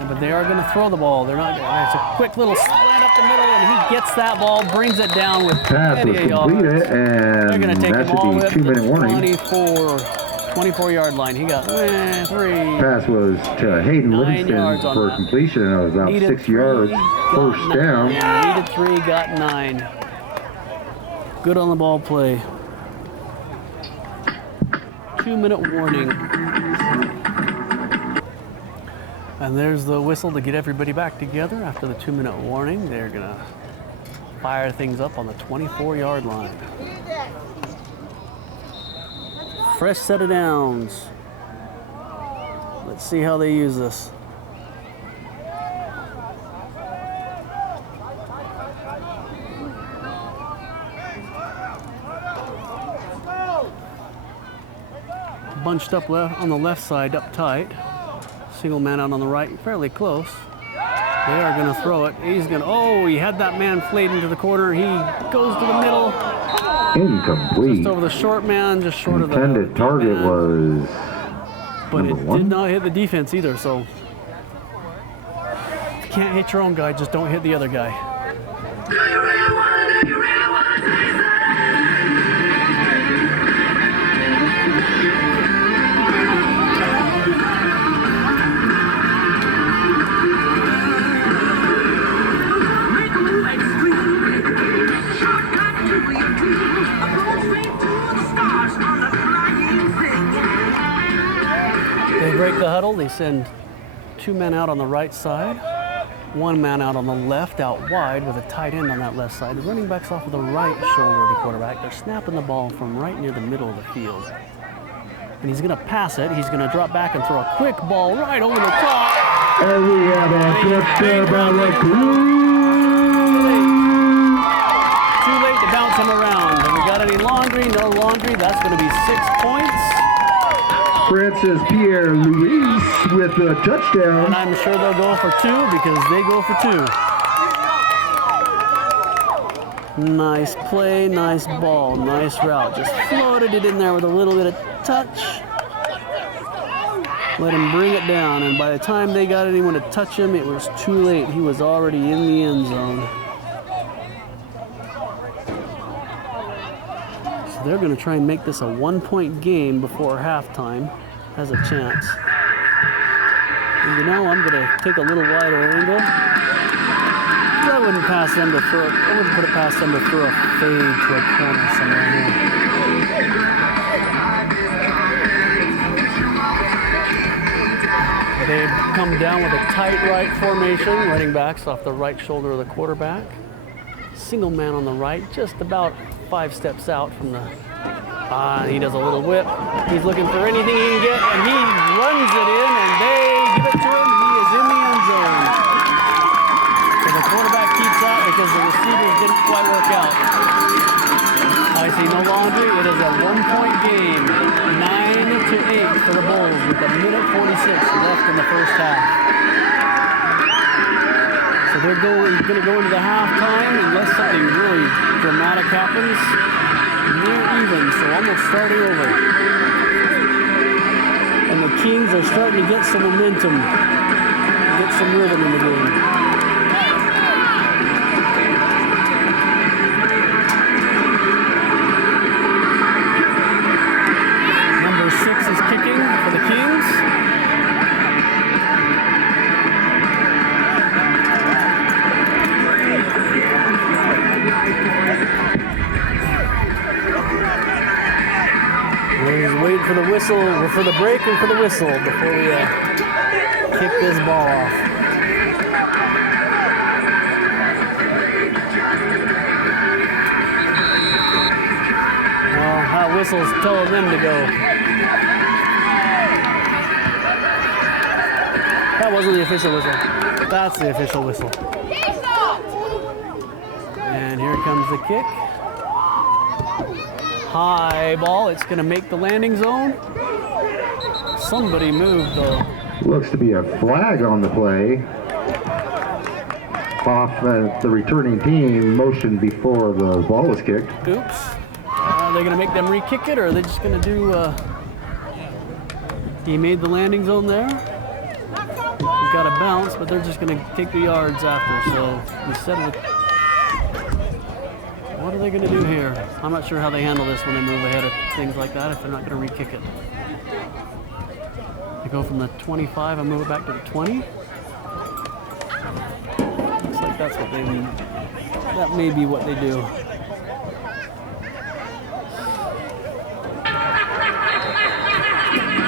But they are going to throw the ball. They're not. It's a quick little slant up the middle, and he gets that ball, brings it down with Pass was plenty of yards. completed, They're and going to take that the ball should with be the 2-minute warning. 24-yard line. He got 3. Pass was to Hayden 9 Livingston yards on for that. completion, and it was about Needed 6 3, yards. got First 9. down. Needed 3, got 9. Good on the ball play. 2-minute warning. And there's the whistle to get everybody back together after the 2-minute warning. They're gonna fire things up on the 24-yard line. Fresh set of downs. Let's see how they use this. Bunched up left on the left side, up tight. Single man out on the right, fairly close. They are going to throw it. He's going to, oh, he had that man flayed into the corner. He goes to the middle. Incomplete. Just over the short man, just short of the Intended target man. was But it number 1. did not hit the defense either, so. If you can't hit your own guy, just don't hit the other guy. They break the huddle. They send 2 men out on the right side, 1 man out on the left, out wide with a tight end on that left side. The running back's off of the right shoulder of the quarterback. They're snapping the ball from right near the middle of the field. And he's going to pass it. He's going to drop back and throw a quick ball right over the top. And we have a touchdown by LeClue. Too late to bounce him around. Have we got any laundry? No laundry. That's going to be 6 points. Francis Pierre-Louis with the And touchdown. I'm sure they'll go for 2 because they go for 2. Nice play, nice ball, nice route. Just floated it in there with a little bit of touch. Let him bring it down, and by the time they got anyone to touch him, it was too late. He was already in the end zone. So they're going to try and make this a 1-point game before halftime. Has a chance. And you know, I'm going to take a little wider angle. I wouldn't pass them to throw. I wouldn't put it past them to throw a fade to a corner somewhere here. They come down with a tight right formation. Running backs off the right shoulder of the quarterback. Single man on the right, just about 5 steps out from the. He does a little whip. He's looking for anything he can get, and he runs it in, and they give it to him. He is in the end zone. So the quarterback keeps out because the receivers didn't quite work out. I see no laundry. It is a 1-point game. 9-8 for the Bulls with a minute 46 left in the first half. So they're going to go into the halftime unless something really dramatic happens. Near even, so almost starting over. And the Kings are starting to get some momentum, get some rhythm in the game. Number 6 is kicking for the Kings. We're just waiting for the whistle, or for the break and for the whistle before we kick this ball off. Well, that whistle's telling them to go. That wasn't the official whistle. That's the official whistle. And here comes the kick. High ball, it's going to make the landing zone. Somebody moved though. Looks to be a flag on the play. off the returning team motion before the ball was kicked. Oops. Are they going to make them re-kick it, or are they just going to do... he made the landing zone there. We've got a bounce, but they're just going to take the yards after. So instead of... What are they going to do here? I'm not sure how they handle this when they move ahead of things like that, if they're not going to re-kick it. They go from the 25 and move it back to the 20. Looks like that's what they mean. That may be what they do.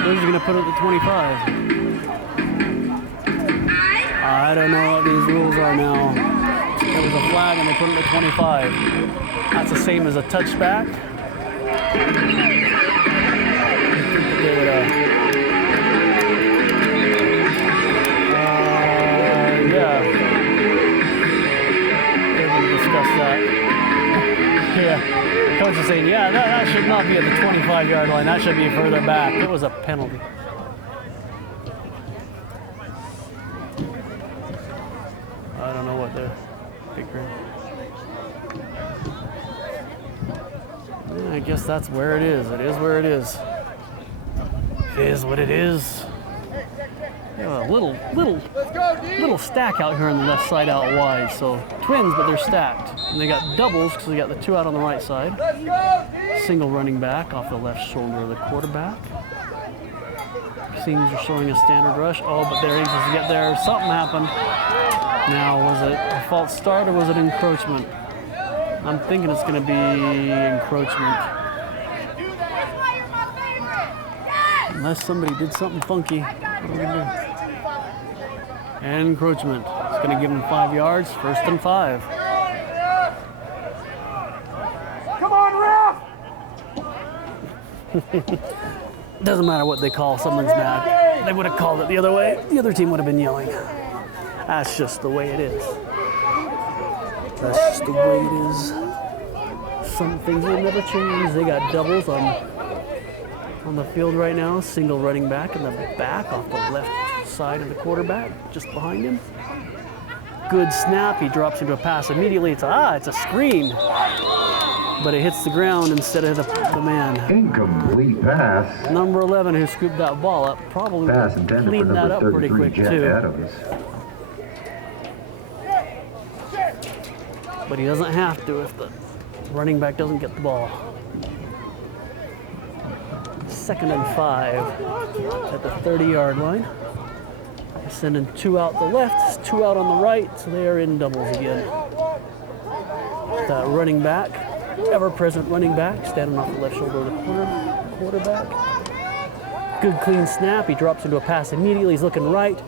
They're just going to put it at the 25. I don't know what these rules are now. There was a flag and they put it at 25. That's the same as a touchback. I think that they would, yeah. They're going to discuss that. Yeah. Coach is saying, yeah, that should not be at the 25-yard line. That should be further back. It was a penalty. I don't know what they're figuring. I guess that's where it is. It is where it is. It is what it is. A little stack out here on the left side out wide. So twins, but they're stacked. And they got doubles because they got the two out on the right side. Single running back off the left shoulder of the quarterback. Seniors are showing a standard rush. Oh, but they're anxious to get there. Something happened. Now, was it a false start or was it encroachment? I'm thinking it's going to be encroachment. Unless somebody did something funky. What are we going to do? And encroachment. It's going to give them 5 yards. 1st and 5. Come on, ref! Doesn't matter what they call, someone's mad. They would have called it the other way. The other team would have been yelling. That's just the way it is. That's just the way it is. Some things will never change. They got doubles on the field right now. Single running back in the back off the left side of the quarterback, just behind him. Good snap. He drops into a pass immediately. It's a screen. But it hits the ground instead of the man. Incomplete pass. Number 11 who scooped that ball up probably Pass intended for cleaned that up number pretty 33, quick Jeff too. Adams. But he doesn't have to if the running back doesn't get the ball. 2nd and 5 at the 30-yard line. They're sending 2 out the left, 2 out on the right, so they are in doubles again. That running back, ever-present running back, standing off the left shoulder of the quarterback. Good clean snap. He drops into a pass immediately. He's looking right.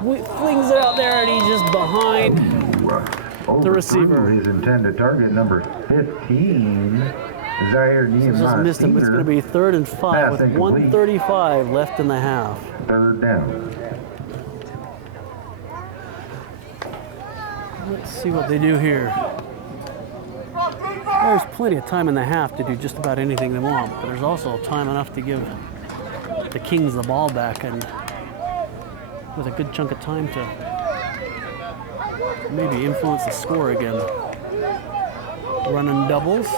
Flings it out there, and he's just behind the receiver. His intended target, number 15, Zaire Nehemiah. Just missed him. It's going to be 3rd and 5 with 1:35 left in the half. 3rd down. Let's see what they do here. There's plenty of time in the half to do just about anything they want, but there's also time enough to give the Kings the ball back, and with a good chunk of time to maybe influence the score again. Running doubles.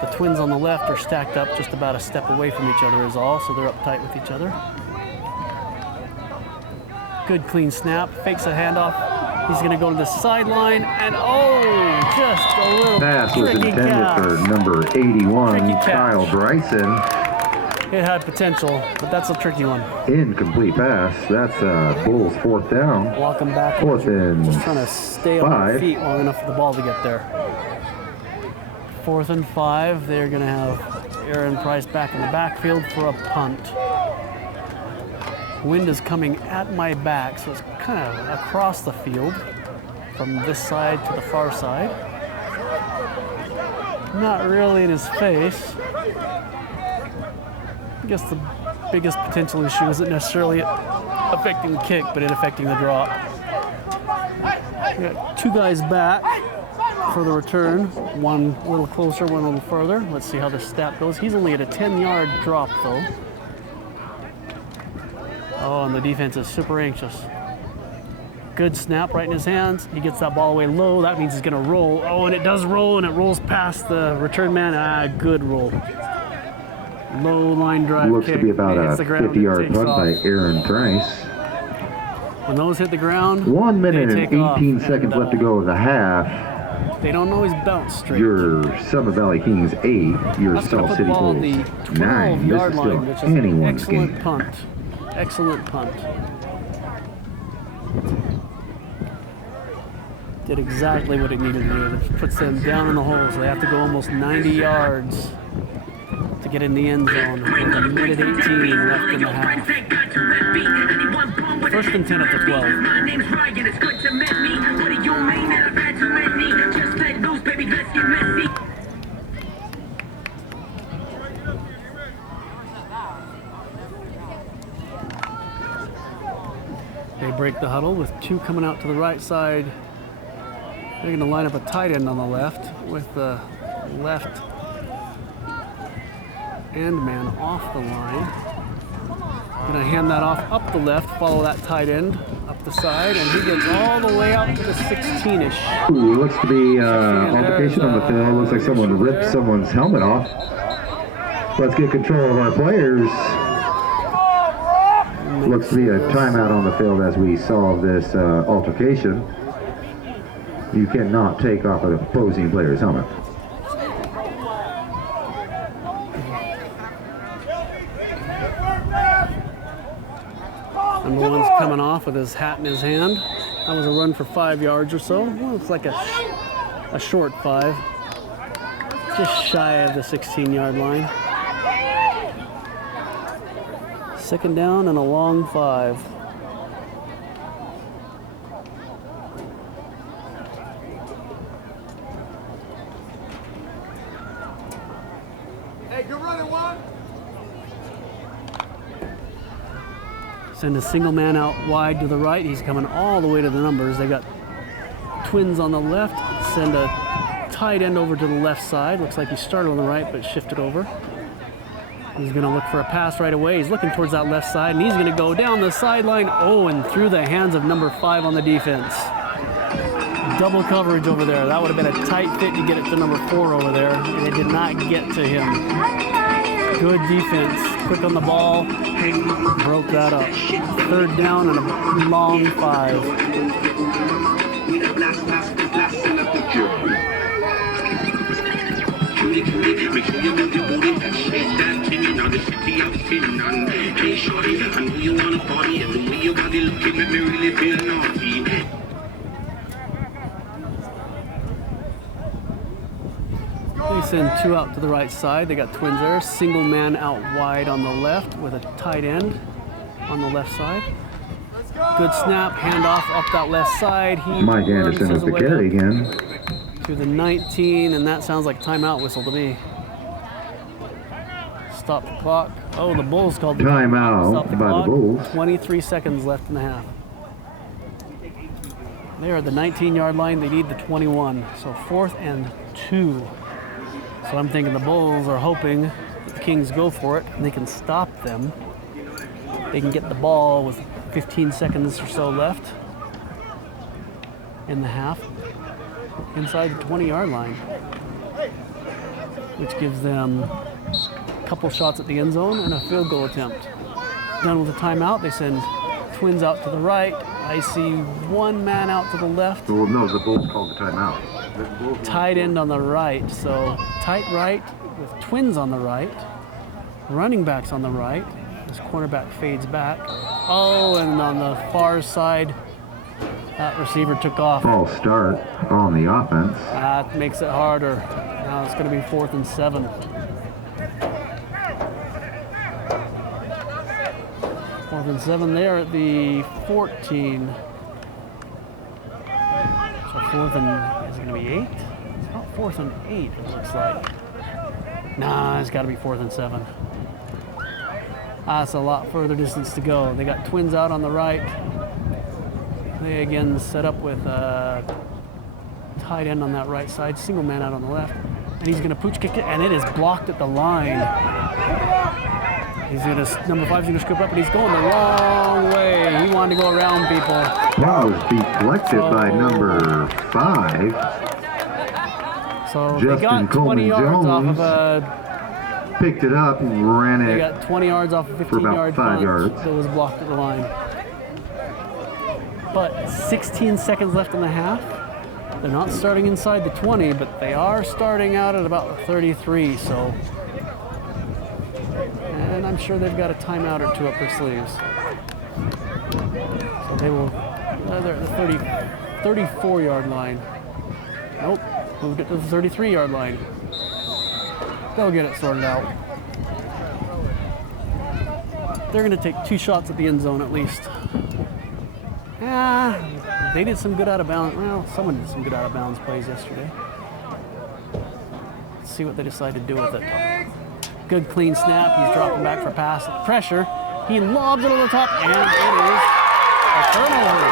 The twins on the left are stacked up just about a step away from each other is all, so they're up tight with each other. Good clean snap, fakes a handoff. He's going to go to the sideline, and just a little Pass was tricky intended catch. for number 81, Tricky catch. Kyle Bryson. It had potential, but that's a tricky one. Incomplete pass. That's Bulls 4th down. Walking back, 4th and just trying to stay on their 5. feet long enough for the ball to get there. 4th and 5, they're going to have Aaron Price back in the backfield for a punt. Wind is coming at my back, so it's kind of across the field from this side to the far side. Not really in his face. I guess the biggest potential issue isn't necessarily affecting the kick, but it affecting the drop. We got 2 guys back for the return. One a little closer, one a little further. Let's see how this snap goes. He's only at a 10-yard drop, though. Oh, and the defense is super anxious. Good snap right in his hands. He gets that ball away low. That means he's going to roll. Oh, and it does roll, and it rolls past the return man. Good roll. Low line drive Looks kick. to be about Hits a the ground and 50-yard takes punt off. by Aaron Price. When those hit the ground, 1 minute they and take off, 18 seconds and, left to go of the half. They don't always bounce straight. Your Summit Valley Kings 8, your That's going Salt to put the City ball Bulls on the 9. This 12-yard is line, still which is an anyone's excellent game. punt. Excellent punt. Did exactly what it needed to do. It puts them down in the hole, so they have to go almost 90 yards to get in the end zone with a minute 18 left in the half. First and 10 at the 12. My name's Ryan, it's good to meet me. What do you mean that I've had too many? Just let loose, baby, let's get messy. They break the huddle with 2 coming out to the right side. They're going to line up a tight end on the left with the left end man off the line. Going to hand that off up the left, follow that tight end up the side, and he gets all the way out to the 16-ish. Ooh, looks to be altercation on the field. Looks like someone ripped someone's helmet off. Let's get control of our players. Looks to be a timeout on the field as we solve this altercation. You cannot take off an opposing player's helmet. Number one's coming off with his hat in his hand. That was a run for 5 yards or so. Well, it's like a short 5. Just shy of the 16-yard line. Second down and a long 5. Hey, good running, one. Send a single man out wide to the right. He's coming all the way to the numbers. They got twins on the left. Send a tight end over to the left side. Looks like he started on the right but shifted over. He's going to look for a pass right away. He's looking towards that left side, and he's going to go down the sideline. Oh, and through the hands of number 5 on the defense. Double coverage over there. That would have been a tight fit to get it to number 4 over there, and it did not get to him. Good defense. Quick on the ball. Broke that up. Third down and a long 5. Make sure you move your booty, that shit dancing in the city I'm sitting on. Hey shorty, I know you wanna party, and the way your body looking make me really feel naughty. They send 2 out to the right side. They got twins there. Single man out wide on the left with a tight end on the left side. Good snap, handoff up that left side. Mike Anderson with the carry again. To the 19, and that sounds like a timeout whistle to me. Stop the clock. Oh, the Bulls called the Timeout Stop the by the clock. Bulls. 23 seconds left in the half. They are at the 19-yard line. They need the 21. So 4th and 2. So I'm thinking the Bulls are hoping that the Kings go for it and they can stop them. They can get the ball with 15 seconds or so left in the half inside the 20-yard line, which gives them a couple shots at the end zone and a field goal attempt. Done with a timeout, they send twins out to the right. I see one man out to the left. Well, no, the Bulls called the timeout. Tight end on the right, so tight right with twins on the right, running backs on the right. This cornerback fades back. Oh, and on the far side, that receiver took off. False start on the offense. That makes it harder. Now it's going to be 4th and 7. 4th and 7 there at the 14. So 4th and, is it going to be 8? It's about 4th and 8, it looks like. Nah, it's got to be 4th and 7. That's a lot further distance to go. They got twins out on the right. They again set up with a tight end on that right side, single man out on the left. And he's going to pooch kick it, and it is blocked at the line. Number 5's gonna scoop up, but he's going the wrong way. He wanted to go around people. Ball was deflected by number 5. So Justin they got 20 Coleman yards off Jones of a. picked it up and ran They it. got 20 yards off a for about 15-yard 5 punt yards. that was blocked at the line. But 16 seconds left in the half. They're not starting inside the 20, but they are starting out at about 33. So, and I'm sure they've got a timeout or two up their sleeves. So they will. They're at the 34-yard line. Nope, moved it to the 33-yard line. They'll get it sorted out. They're going to take 2 shots at the end zone at least. They did some good out of bounds. Well, someone did some good out of bounds plays yesterday. Let's see what they decide to do with it. Good clean snap. He's dropping back for pass pressure. He lobs it on the top, and it is a turnover.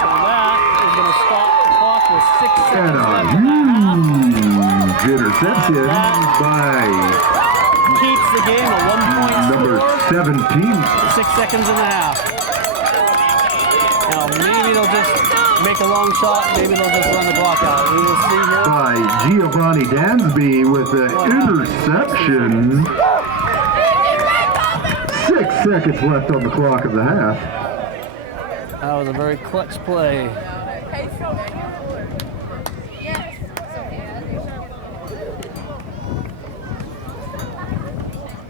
So that is going to stop the clock with 6 And seconds a left in the half. huge interception by Keeps the game a 1-point number score. 17. 6 seconds in the half. Now maybe they'll just make a long shot. Maybe they'll just run the clock out. We will see here. By Giovanni Dansby with the interception. 6 seconds left on the clock of the half. That was a very clutch play.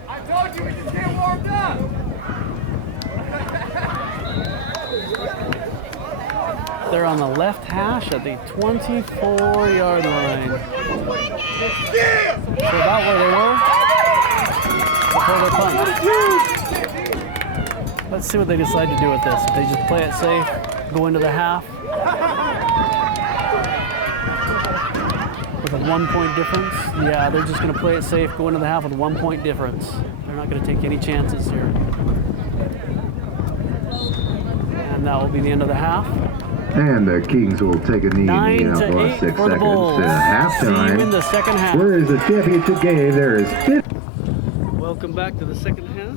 I told you we just get warmed up. They're on the left hash at the 24-yard line. So about where they were before their punt. Let's see what they decide to do with this. If they just play it safe, go into the half with a 1-point difference. Yeah, they're just going to play it safe, go into the half with a 1-point difference. They're not going to take any chances here. And that will be the end of the half. And the Kings will take a knee 9 in the to 8 6 seconds for the Bulls. to See you in halftime. the second half. Where is the championship game? There is 50. Welcome back to the second half.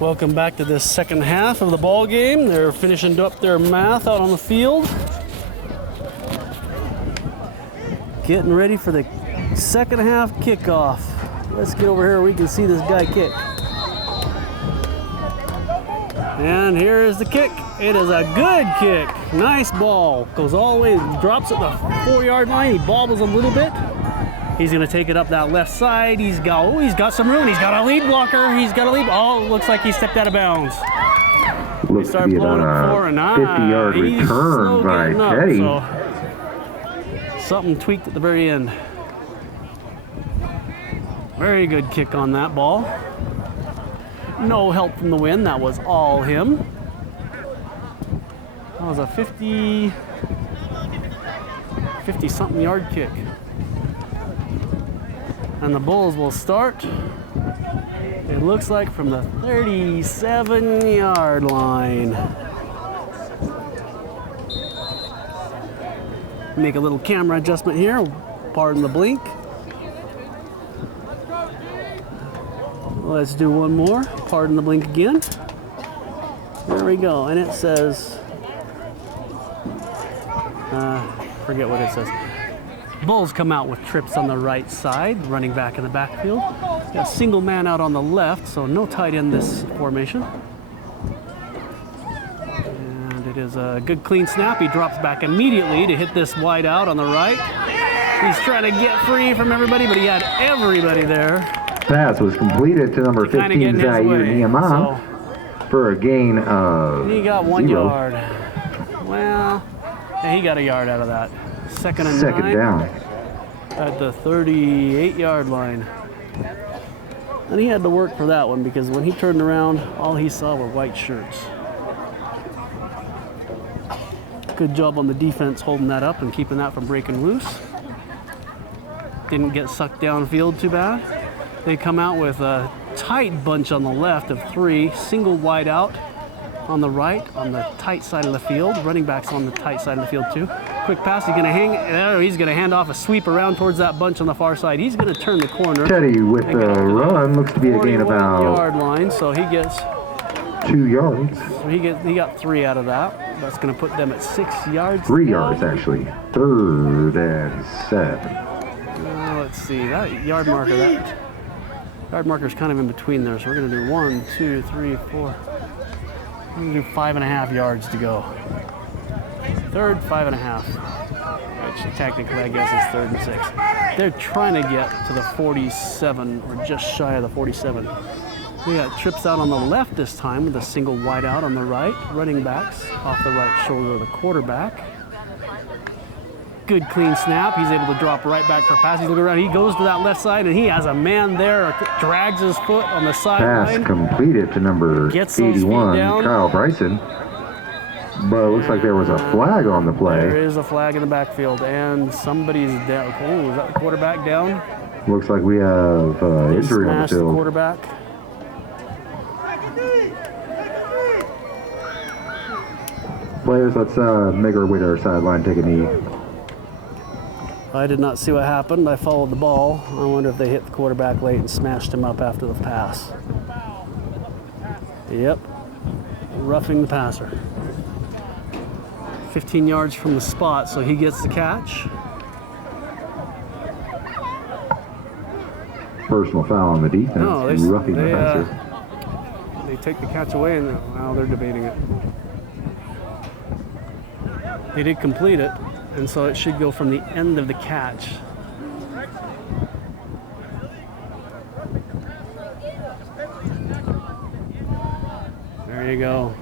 Welcome back to this second half of the ball game. They're finishing up their math out on the field. Getting ready for the second half kickoff. Let's get over here where we can see this guy kick. And here is the kick. It is a good kick. Nice ball. Goes all the way, drops at the 4-yard line. He bobbles a little bit. He's going to take it up that left side. He's got some room. He's got a lead blocker. He's got a lead. Oh, looks like he stepped out of bounds. Looks to be about a 50-yard return by Teddy. So something tweaked at the very end. Very good kick on that ball. No help from the wind. That was all him. That was a 50-something yard kick. And the Bulls will start, it looks like, from the 37-yard line. Make a little camera adjustment here. Pardon the blink. Let's do one more. Pardon the blink again. There we go. And it says, forget what it says. Bulls come out with trips on the right side, running back in the backfield. Got a single man out on the left, so no tight end this formation. And it is a good clean snap. He drops back immediately to hit this wide out on the right. He's trying to get free from everybody, but he had everybody there. Pass was completed to number 15, Zaire Nehemiah, for a gain of He got 1 0. yard. Well, yeah, he got a yard out of that. Second and Second 9 down. at the 38-yard line. And he had to work for that one because when he turned around, all he saw were white shirts. Good job on the defense holding that up and keeping that from breaking loose. Didn't get sucked downfield too bad. They come out with a tight bunch on the left of 3, single wide out on the right, on the tight side of the field. Running back's on the tight side of the field too. Quick pass, he's gonna hang, he's gonna hand off a sweep around towards that bunch on the far side. He's gonna turn the corner. Teddy with the run, looks to be a gain 41 about yard line, so he gets, 2 yards. so he got 3 out of that. That's gonna put them at 6 yards. 3 yards actually. 3rd and 7. Let's see, that yard marker's kind of in between there, so we're gonna do 1, 2, 3, 4. We're gonna do 5.5 yards to go. 3rd, 5.5. Which technically I guess is 3rd and 6. They're trying to get to the 47 or just shy of the 47. We got trips out on the left this time with a single wide out on the right. Running backs off the right shoulder of the quarterback. Good clean snap. He's able to drop right back for a pass. He's looking around. He goes to that left side and he has a man there. Drags his foot on the Pass sideline. completed to number Gets those feet 81, down. Kyle Bryson. But it looks like there was a flag on the There play. is a flag in the backfield and somebody's down. Oh, is that the quarterback down? Looks like we have injury on the Smashed the field. quarterback. Players, let's make our way to our sideline, take a knee. I did not see what happened. I followed the ball. I wonder if they hit the quarterback late and smashed him up after the pass. Yep. Roughing the passer. 15 yards from the spot, so he gets the catch. Personal foul on the defense, No, roughing the passer. They take the catch away and now they're debating it. They did complete it, and so it should go from the end of the catch. There you go.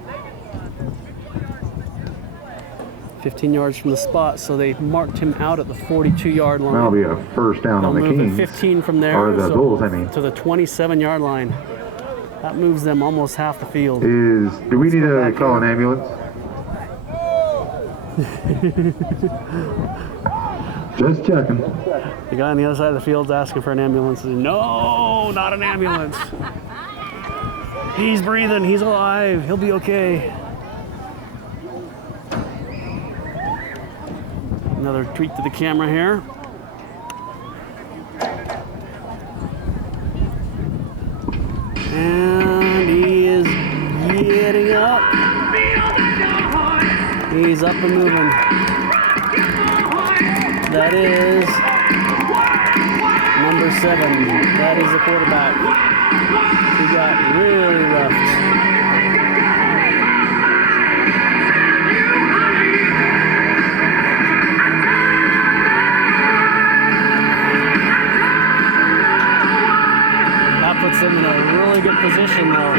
15 yards from the spot, so they marked him out at the 42-yard line. That'll be a first down They'll on the move Kings. it 15 from there, Or the so Bulls, I mean. to the 27-yard line. That moves them almost half the field. Do we need go to back call in. an ambulance? Just checking. The guy on the other side of the field's asking for an ambulance. No, not an ambulance. He's breathing. He's alive. He'll be okay. Another treat to the camera here. And he is getting up. He's up and moving. That is number 7. That is the quarterback. He got really roughed. That puts them in a really good position though.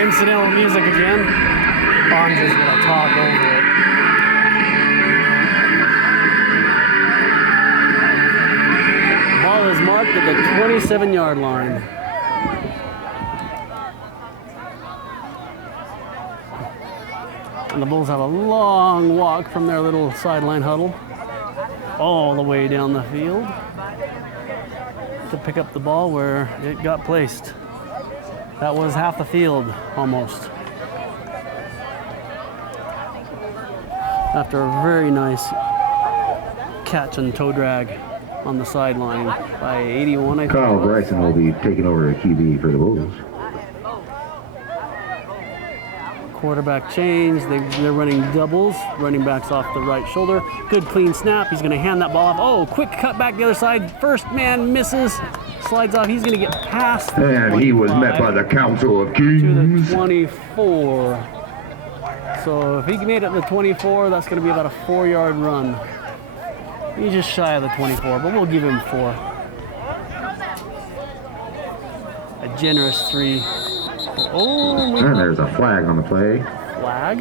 Incidental music again. Bonds is gonna talk over it. Ball is marked at the 27-yard line. And the Bulls have a long walk from their little sideline huddle all the way down the field to pick up the ball where it got placed. That was half the field, almost. After a very nice catch and toe drag on the sideline by 81, I think. Kyle Bryson will be taking over the QB for the Bulls. Quarterback change. They're running doubles. Running backs off the right shoulder. Good clean snap. He's going to hand that ball off. Oh, quick cut back the other side. First man misses. Slides off. He's going to get past the And he was 25 met by the Council of to the Kings. 24. So if he made it to the 24, that's going to be about a 4-yard run. He's just shy of the 24, but we'll give him 4. A generous 3. Oh, we And there's a flag on the play. flag.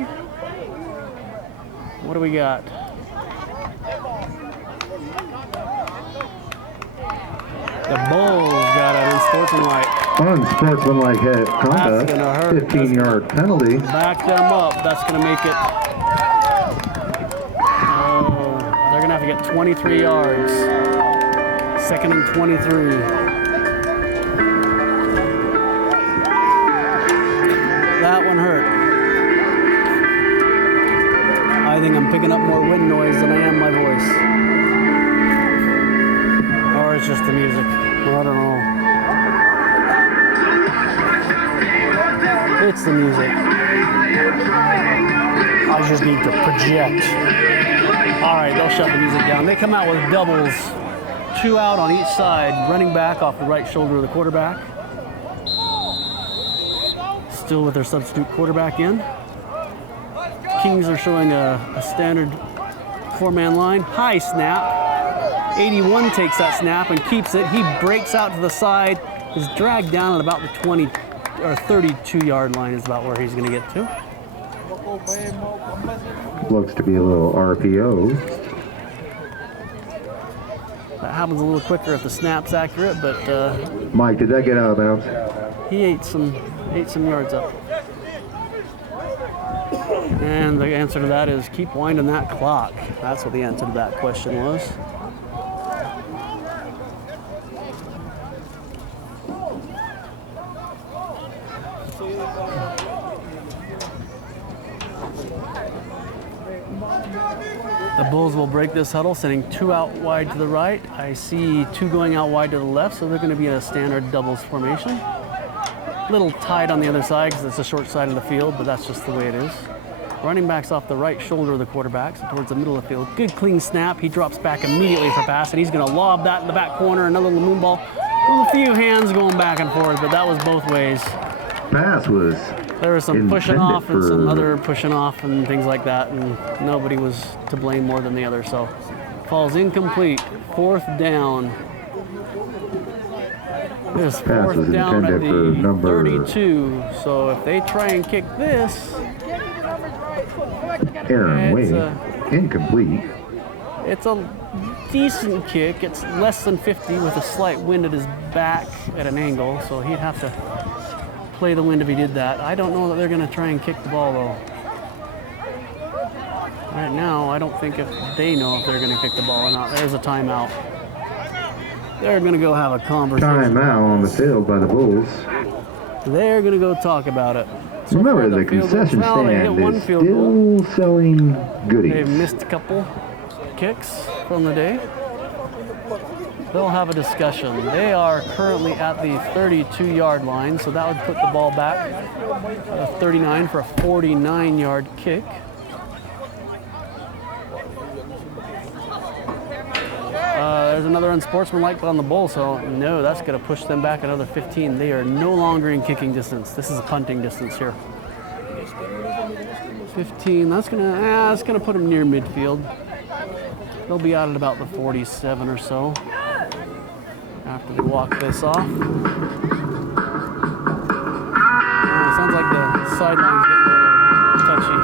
What do we got? The Bulls got an unsportsmanlike. Unsportsmanlike That's conduct, gonna hurt. 15-yard penalty. Back them up. That's going to make it. Oh, they're going to have to get 23 yards. 2nd and 23. That one hurt. I think I'm picking up more wind noise than I am my voice. Or it's just the music. I don't know. It's the music. I just need to project. All right, they'll shut the music down. They come out with doubles, 2 out on each side, running back off the right shoulder of the quarterback. Still with their substitute quarterback in. Kings are showing a standard 4-man line. High snap. 81 takes that snap and keeps it. He breaks out to the side, is dragged down at about the 20 or 32-yard line is about where he's going to get to. Looks to be a little RPO. That happens a little quicker if the snap's accurate, but Mike, did that get out of bounds? he ate some yards up. And the answer to that is keep winding that clock. That's what the answer to that question was. The Bulls will break this huddle, sending 2 out wide to the right. I see 2 going out wide to the left, so they're going to be in a standard doubles formation. A little tight on the other side because it's a short side of the field, but that's just the way it is. Running backs off the right shoulder of the quarterback, so towards the middle of the field. Good clean snap. He drops back immediately for pass, and he's going to lob that in the back corner. Another little moon ball. With a few hands going back and forth, but that was both ways. Pass was There was some pushing intended off and some for- other pushing off and things like that, and nobody was to blame more than the other. So falls incomplete. 4th down. This Pass 4th was down at intended for the number- 32. So if they try and kick this, Aaron It's Wade. Incomplete. it's a decent kick. It's less than 50 with a slight wind at his back at an angle, so he'd have to play the wind if he did that. I don't know that they're going to try and kick the ball though. Right now, I don't think if they know if they're going to kick the ball or not. There's a timeout. They're going to go have a conversation. Timeout on the field by the Bulls. They're going to go talk about it. So Remember, far, the field goals- concession well, they hit stand one is field goal. still selling They've goodies. missed a couple kicks from the day. They'll have a discussion. They are currently at the 32-yard line, so that would put the ball back at 39 for a 49-yard kick. There's another unsportsmanlike on the Bull, so no, that's going to push them back another 15. They are no longer in kicking distance. This is a punting distance here. 15. That's gonna put them near midfield. They'll be out at about the 47 or so after they walk this off. Sounds like the sideline's getting a little touchy.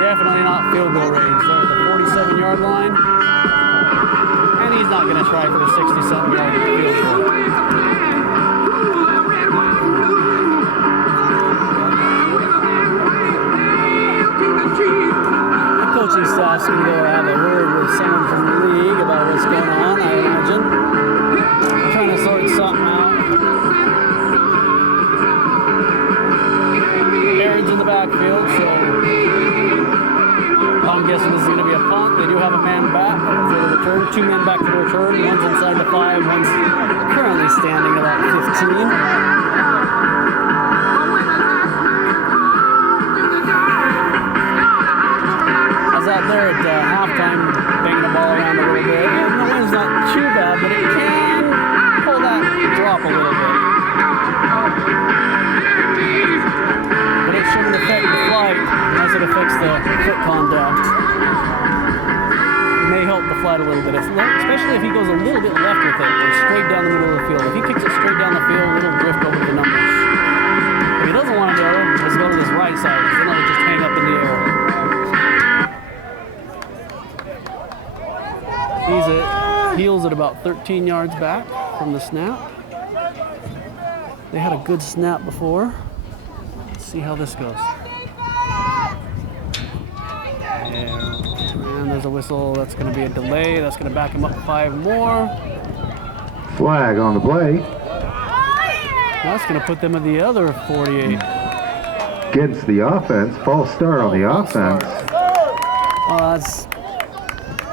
Definitely not field goal range. They're at the 47-yard line. And he's not going to try for the 60-something-yard field goal. The coaching staff's going to go have a word with someone from the league about what's going on, I imagine. Trying to sort something out. Aaron's in the backfield, so I'm guessing this is going to be a punt. They do have a man back for the return. 2 men back to the return. One's inside the 5. One's currently standing about 15. As out there at halftime, banging the ball around a little bit. And the wind's not too bad, but it can pull that drop a little bit. But it shouldn't affect the flight unless it affects the foot contact. It may help the flight a little bit, especially if he goes a little bit left with it or straight down the middle of the field. If he kicks it straight down the field, it'll drift over the numbers. If he doesn't want to go, just go to his right side, because then it'll just hang up in the air. He's at about 13 yards back from the snap. They had a good snap before. Let's see how this goes. And there's a whistle. That's going to be a delay. That's going to back him up 5 more. Flag on the play. That's going to put them at the other 48. Against the offense. False start on the offense.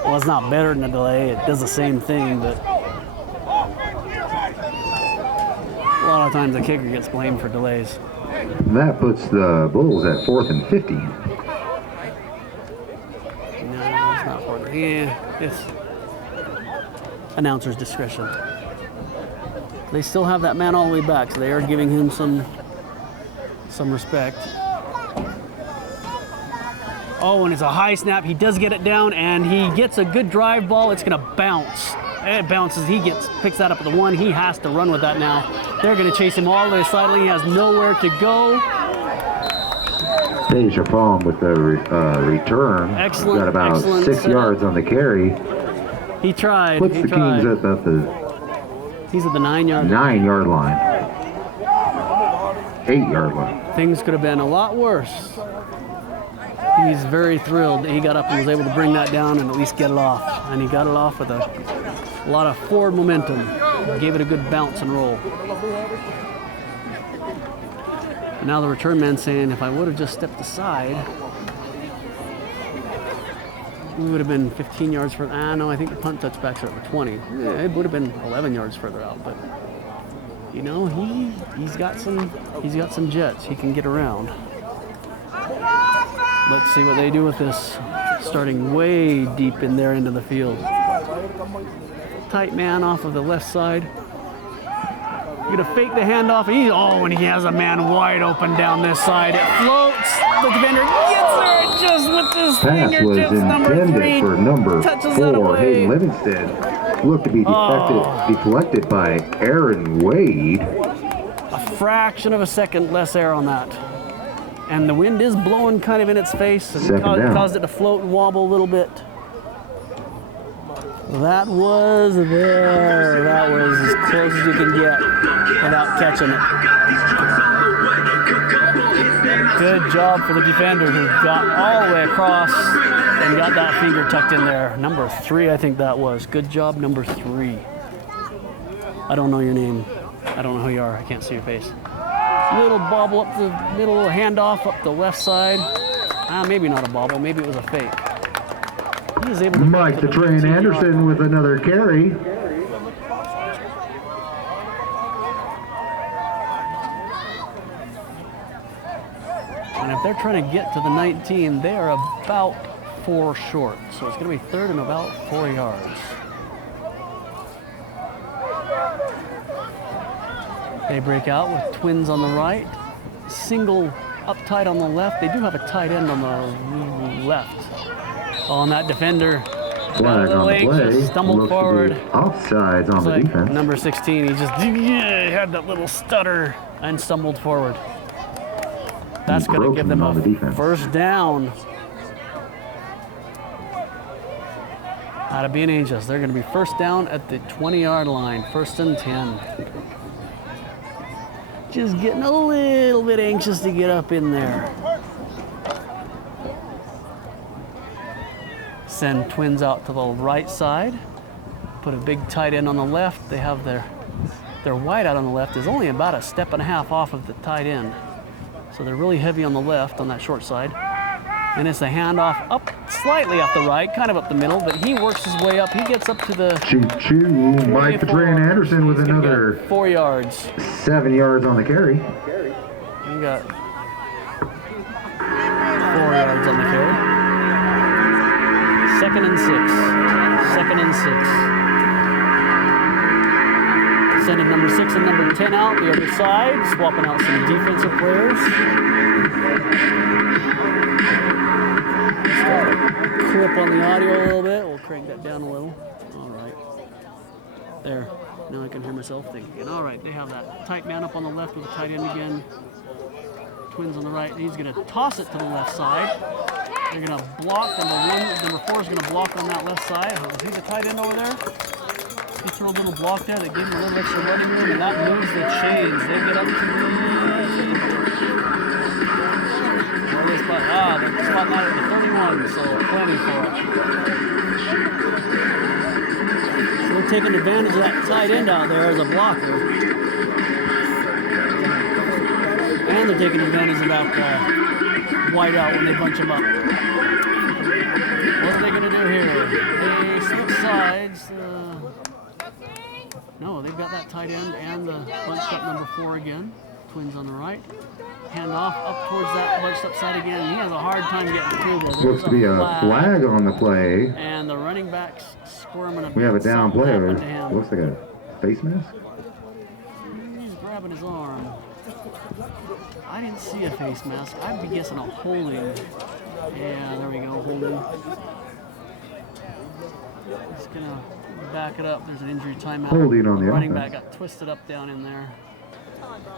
Well, it's not better than a delay. It does the same thing, but a lot of times the kicker gets blamed for delays. That puts the Bulls at 4th and 50. No, it's not for the. Yeah, it's announcer's discretion. They still have that man all the way back, so they are giving him some respect. Oh, and it's a high snap. He does get it down, and he gets a good drive ball. It's going to bounce. It bounces. He picks that up at the 1. He has to run with that now. They're going to chase him all the way sideline. He has nowhere to go. Deja Palm with the return. Excellent. Got about 6 setup. yards on the carry. He tried. Puts he the tried. Kings at the He's at the 9-yard 9-yard line. 8-yard line. Things could have been a lot worse. He's very thrilled that he got up and was able to bring that down and at least get it off. And he got it off with a lot of forward momentum. Gave it a good bounce and roll. And now the return man saying, if I would have just stepped aside, we would have been 15 yards further. No, I think the punt touchbacks are at the 20. Yeah, it would have been 11 yards further out, but you know, he's got some jets. He can get around. Let's see what they do with this. Starting way deep in their end of the field. Tight man off of the left side. You're gonna fake the handoff. And he has a man wide open down this side. It floats. The defender gets there just with his Pass was fingertips. Number 3 intended for number touches that 4, away. Hayden Livingston. Looked to be deflected by Aaron Wade. A fraction of a second less air on that. And the wind is blowing kind of in its face and Second down. caused it to float and wobble a little bit. That was there. That was as close as you can get without catching it. Good job for the defender who got all the way across and got that finger tucked in there. Number 3, I think that was. Good job, number 3. I don't know your name. I don't know who you are. I can't see your face. Little bobble up the middle, little handoff up the left side. Maybe not a bobble. Maybe it was a fake. He is able to Mike the Train 15-yard Anderson line. with another carry. And if they're trying to get to the 19, they are about 4 short. So it's going to be 3rd and about 4 yards. They break out with twins on the right, single up tight on the left. They do have a tight end on the left. On that defender, Flag on the play. stumbled Looks forward. to be offsides on the Like defense. number 16, he just had that little stutter and stumbled forward. That's going to give them on the a defense. first down. Out of being Angels, they're going to be first down at the 20-yard line, 1st and 10. Just getting a little bit anxious to get up in there. Send twins out to the right side. Put a big tight end on the left. They have their wide out on the left is only about a step and a half off of the tight end. So they're really heavy on the left on that short side. And it's a handoff up slightly up the right, kind of up the middle, but he works his way up. He gets up to the Choo-choo. Mike the Train Anderson with He's gonna another get 4 yards. 7 yards on the carry. We got 4 yards on the carry. 2nd and 6. 2nd and 6. Sending number 6 and number 10 out the other side, swapping out some defensive players. Clip on the audio a little bit. We'll crank that down a little. All right. There. Now I can hear myself thinking. All right, they have that tight man up on the left with a tight end again. Twins on the right. He's going to toss it to the left side. They're going to block. Number 4 is going to block on that left side. Is he the tight end over there? He threw a little block there that gave him a little extra running room, and that moves the chains. They get up to the spot. The spot line at the 31, so plenty for it. So they're taking advantage of that tight end out there as a blocker. And they're taking advantage of that wide out when they bunch him up. What are they going to do here? They switch sides. No, they've got that tight end and the bunched up number 4 again. Twins on the right. Hand off up towards that bunched up side again. He has a hard time getting through there. Looks to be a flag on the play. And the running back's squirming a bit. We have a down Something player. happened to him. Looks like a face mask. He's grabbing his arm. I didn't see a face mask. I'd be guessing a holding. Yeah, there we go, holding. He's gonna back it up. There's an injury timeout. Holding on the running offense. back got twisted up down in there.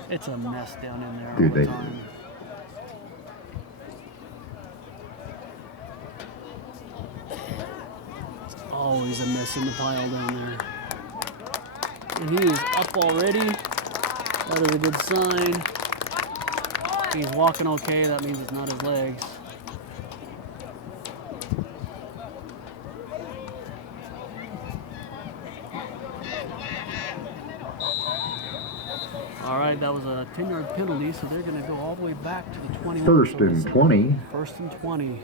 It's a mess down in there Dude, all the they- time. Always a mess in the pile down there. And he is up already. That is a good sign. He's walking okay. That means it's not his legs. All right, that was a 10-yard penalty, so they're going to go all the way back to the 21. First and 20. First and 20.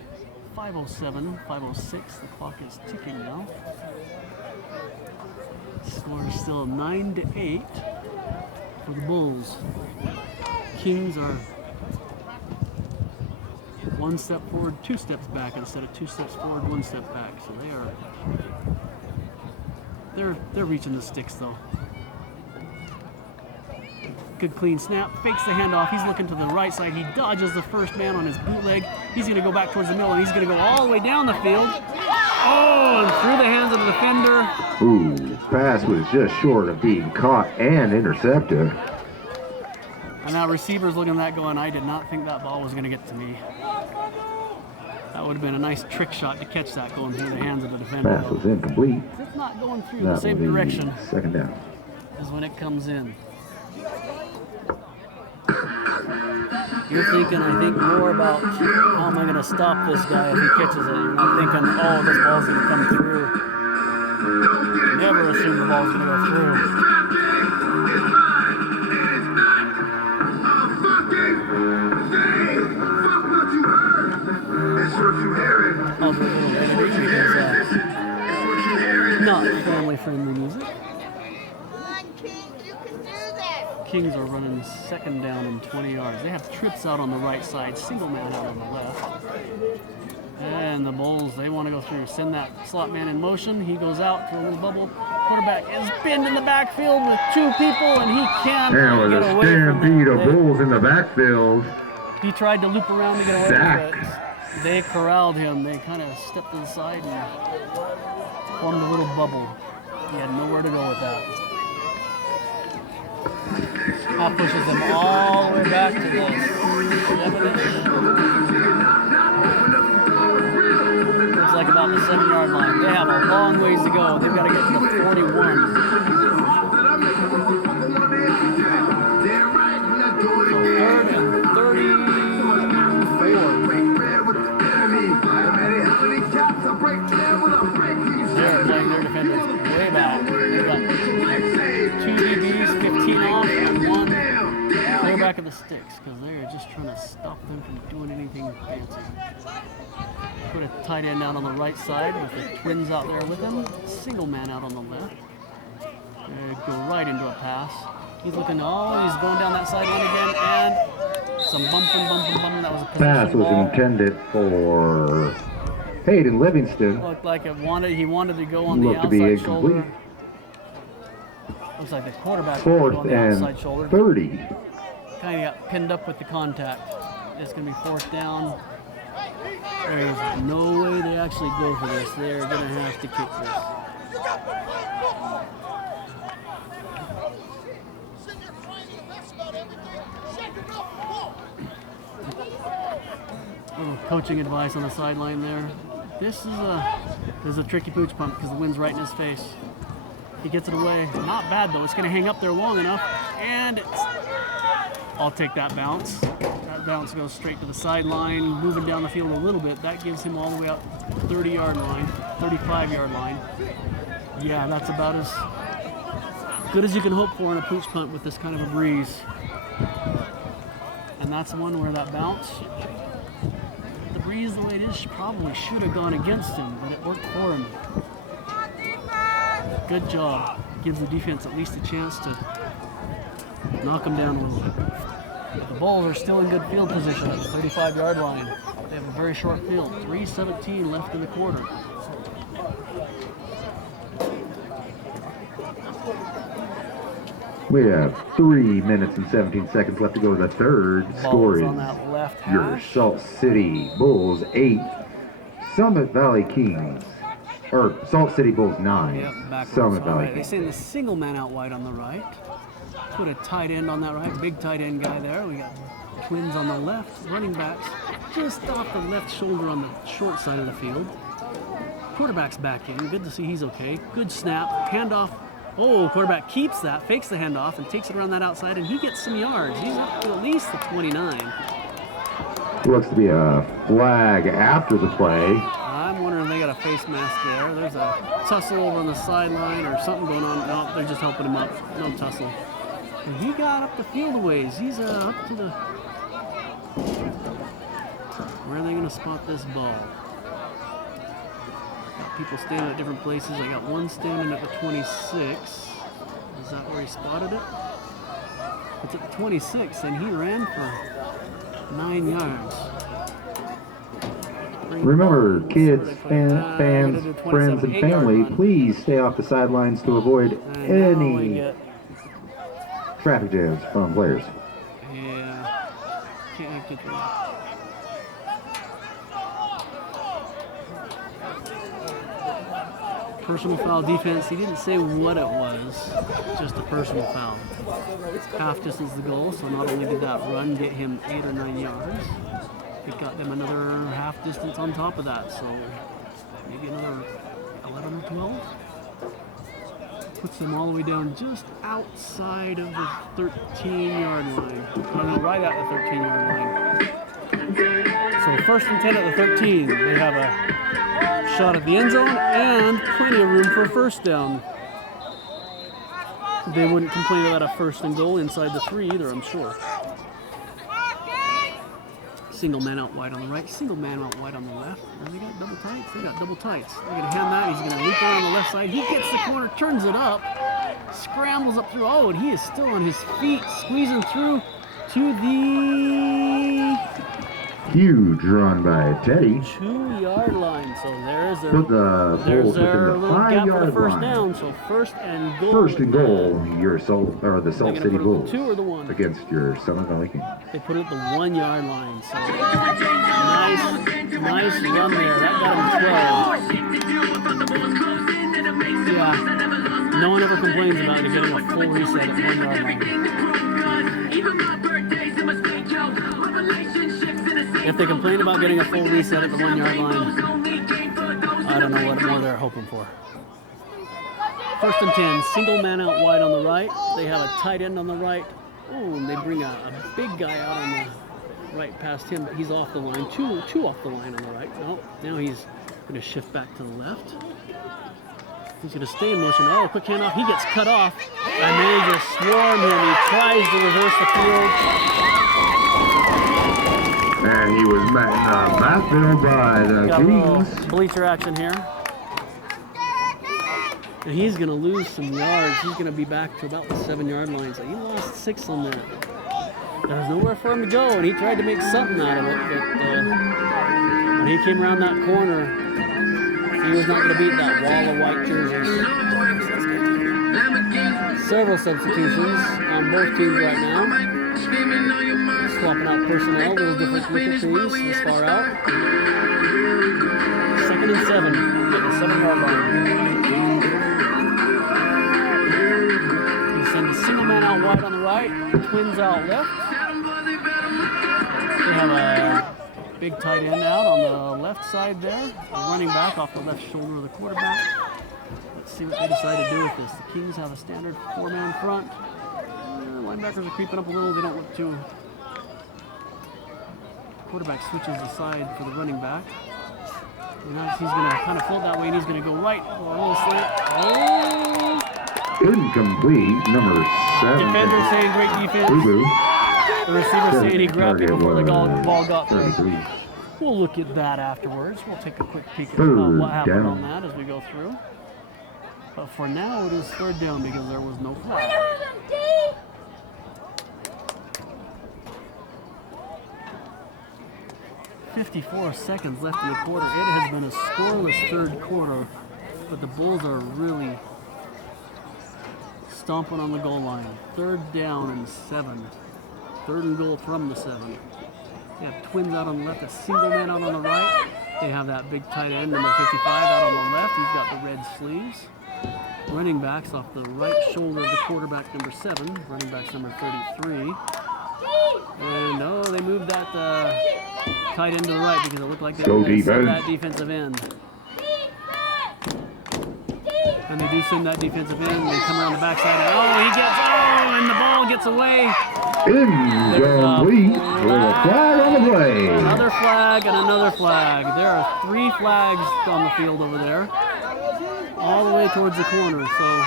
5:07, 5:06. The clock is ticking now. Score is still 9-8 for the Bulls. Kings are 1 step forward, 2 steps back instead of 2 steps forward, 1 step back. So they're reaching the sticks though. Good clean snap, fakes the handoff. He's looking to the right side. He dodges the first man on his bootleg. He's going to go back towards the middle, and he's going to go all the way down the field. Oh, and through the hands of the defender. Ooh, pass was just short of being caught and intercepted. And now receiver's looking at that going, I did not think that ball was going to get to me. That would have been a nice trick shot to catch that going through the hands of the defender. Pass was incomplete. It's not going through That the same will be direction second down. as when it comes in. You're thinking, I think, more about how am I going to stop this guy if he catches it. You're not thinking, oh, this ball's going to come through. Never assume the ball's going to go through. I'll do a little editing because not family-friendly music. Kings are running second down and 20 yards. They have trips out on the right side, single man out on the left. And the Bulls, they want to go through, send that slot man in motion. He goes out for a little bubble. Quarterback is pinned in the backfield with 2 people, and he can't There was get a away from stampede of it. Bulls in the backfield. He tried to loop around to get away Sack. with it. They corralled him. They kind of stepped to the side and formed a little bubble. He had nowhere to go with that. That pushes them all the way back to the 7. Looks like about the 7-yard line. They have a long ways to go. They've got to get to the 41. So 3rd and 34. They're playing their defenders way back. They've got 2 DBs, 15 off, and 1 clear back of the sticks because they're just trying to stop them from doing anything fancy. Put a tight end out on the right side with the twins out there with him. Single man out on the left. Go right into a pass. He's looking, he's going down that sideline again, and some bumping. That was a position Pass was ball. intended for Hayden Livingston. Looked like he wanted to go on the Looked to be outside shoulder. incomplete. Looks like the quarterback wanted to go 4th on the outside and shoulder. 30. Kind of got pinned up with the contact. It's going to be 4th down. There is no way they actually go for this. They're going to have to kick this. Little coaching advice on the sideline there. This is a tricky pooch punt because the wind's right in his face. He gets it away. Not bad though. It's going to hang up there long enough, and I'll take that bounce. That bounce goes straight to the sideline, moving down the field a little bit. That gives him all the way out 30-yard line, 35-yard line. Yeah, that's about as good as you can hope for in a pooch punt with this kind of a breeze. And that's one where that bounce, the breeze the way it is, probably should have gone against him, but it worked for him. Good job. Gives the defense at least a chance to knock him down a little bit. The Bulls are still in good field position at the 35-yard line. They have a very short field. 3:17 left in the quarter. We have 3 minutes and 17 seconds left to go to the third. Score Ball's is on that left your hash. Salt City Bulls 8, Summit Valley Kings, or Salt City Bulls 9, Yep, backwards. Summit All Valley right, they Kings. send the single man out wide on the right. Put a tight end on that right, big tight end guy there. We got twins on the left, running backs just off the left shoulder on the short side of the field. Quarterback's back in. Good to see he's okay. Good snap, handoff. Oh, quarterback keeps that, fakes the handoff, and takes it around that outside, and he gets some yards. He's up to at least the 29. Looks to be a flag after the play. I'm wondering if they got a face mask there. There's a tussle over on the sideline or something going on. No, they're just helping him up. No tussle. And he got up the field a ways. He's up to the... Where are they going to spot this ball? Got people standing at different places. I got one standing at the 26. Is that where he spotted it? It's at the 26, and he ran for 9 yards. Remember, kids, We're fans, gonna do 27, friends, and 8-yard family, run. please stay off the sidelines to avoid And now we any get... traffic jams from players. Yeah. Can't have control. Personal foul defense. He didn't say what it was. Just a personal foul. Half distance to goal, so not only did that run get him 8 or 9 yards, it got them another half distance on top of that, so maybe another 11 or 12. Puts them all the way down just outside of the 13-yard line. Oh no, right at the 13-yard line. So 1st and 10 at the 13. They have a shot at the end zone and plenty of room for a first down. They wouldn't complain about a 1st and goal inside the 3 either, I'm sure. Single man out wide on the right, single man out wide on the left. And they got double tights. They got double tights. They're going to hand that. He's going to loop around the left side. He gets the corner, turns it up, scrambles up through. Oh, and he is still on his feet, squeezing through to the Huge run by Teddy. 2-yard line. So there's their, Put the there's Bulls their within the little gap for the 5-yard first line. down. So 1st and goal. 1st and goal, your the Salt They're City gonna put it at Bulls the 2 or the 1? against your Summit Valley Kings. They put it at the 1-yard line. So nice run there. That got him 12. Yeah. No one ever complains about getting a full reset at 1-yard line. If they complain about getting a full reset at the 1-yard line, I don't know what more they're hoping for. 1st and 10, single man out wide on the right. They have a tight end on the right. Oh, and they bring a big guy out on the right past him, but he's off the line. Two off the line on the right. No, now he's going to shift back to the left. He's going to stay in motion. Oh, quick handoff. He gets cut off, and they just swarm him. He tries to reverse the field. And he was met in the backfield by the Got a little Kings. bleacher action here. And he's going to lose some yards. He's going to be back to about the 7-yard line. So he lost 6 on that. There was nowhere for him to go, and he tried to make something out of it. But when he came around that corner, he was not going to beat that wall of white jerseys. Several substitutions on both teams right now. Swapping out personnel, a little different group of teams this far out. 2nd and 7 at the 7-yard line. He sends a single man out wide on the right, twins out left. They have a big tight end out on the left side there, a running back off the left shoulder of the quarterback. Let's see what they decide to do with this. The Kings have a standard 4-man front. Linebackers are creeping up a little. They don't look too. Quarterback switches aside for the running back. And now he's going to kind of float that way, and he's going to go right. A little slant. Oh! Incomplete, number 7. Defender saying great defense. Boo-boo. The receiver saying he grabbed it before the ball got there. 33. We'll look at that afterwards. We'll take a quick peek at Third what happened down. on that as we go through. But for now, it is third down because there was no flag. 54 seconds left in the quarter. It has been a scoreless third quarter, but the Bulls are really stomping on the goal line. Third down and 7. Third and goal from the 7. They have Twins out on the left, a single man out on the right. They have that big tight end, number 55, out on the left. He's got the red sleeves. Running backs off the right shoulder of the quarterback, number 7. Running backs number 33. And oh, they moved that tight end to the right because it looked like they were going to send that defensive end. And they do send that defensive end. They come around the backside. And the ball gets away. Incomplete with a flag on the play. Another flag and another flag. There are 3 flags on the field over there, all the way towards the corner. So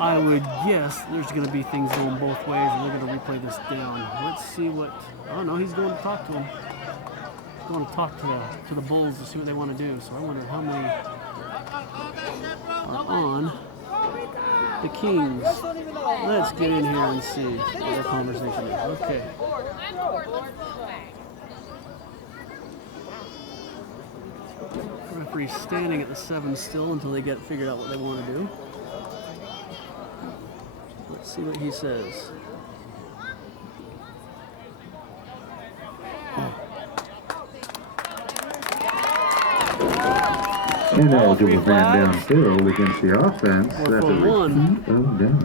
I would guess there's going to be things going both ways, and they're going to replay this down. Let's see what. Oh no, he's going to talk to him. He's going to talk to the Bulls to see what they want to do. So I wonder how many are on the Kings. Let's get in here and see what their conversation is. Okay. Referee standing at the 7 still until they get figured out what they want to do. Let's see what he says. Ineligible man downfield against the offense. Or That's for a one. repeat of down.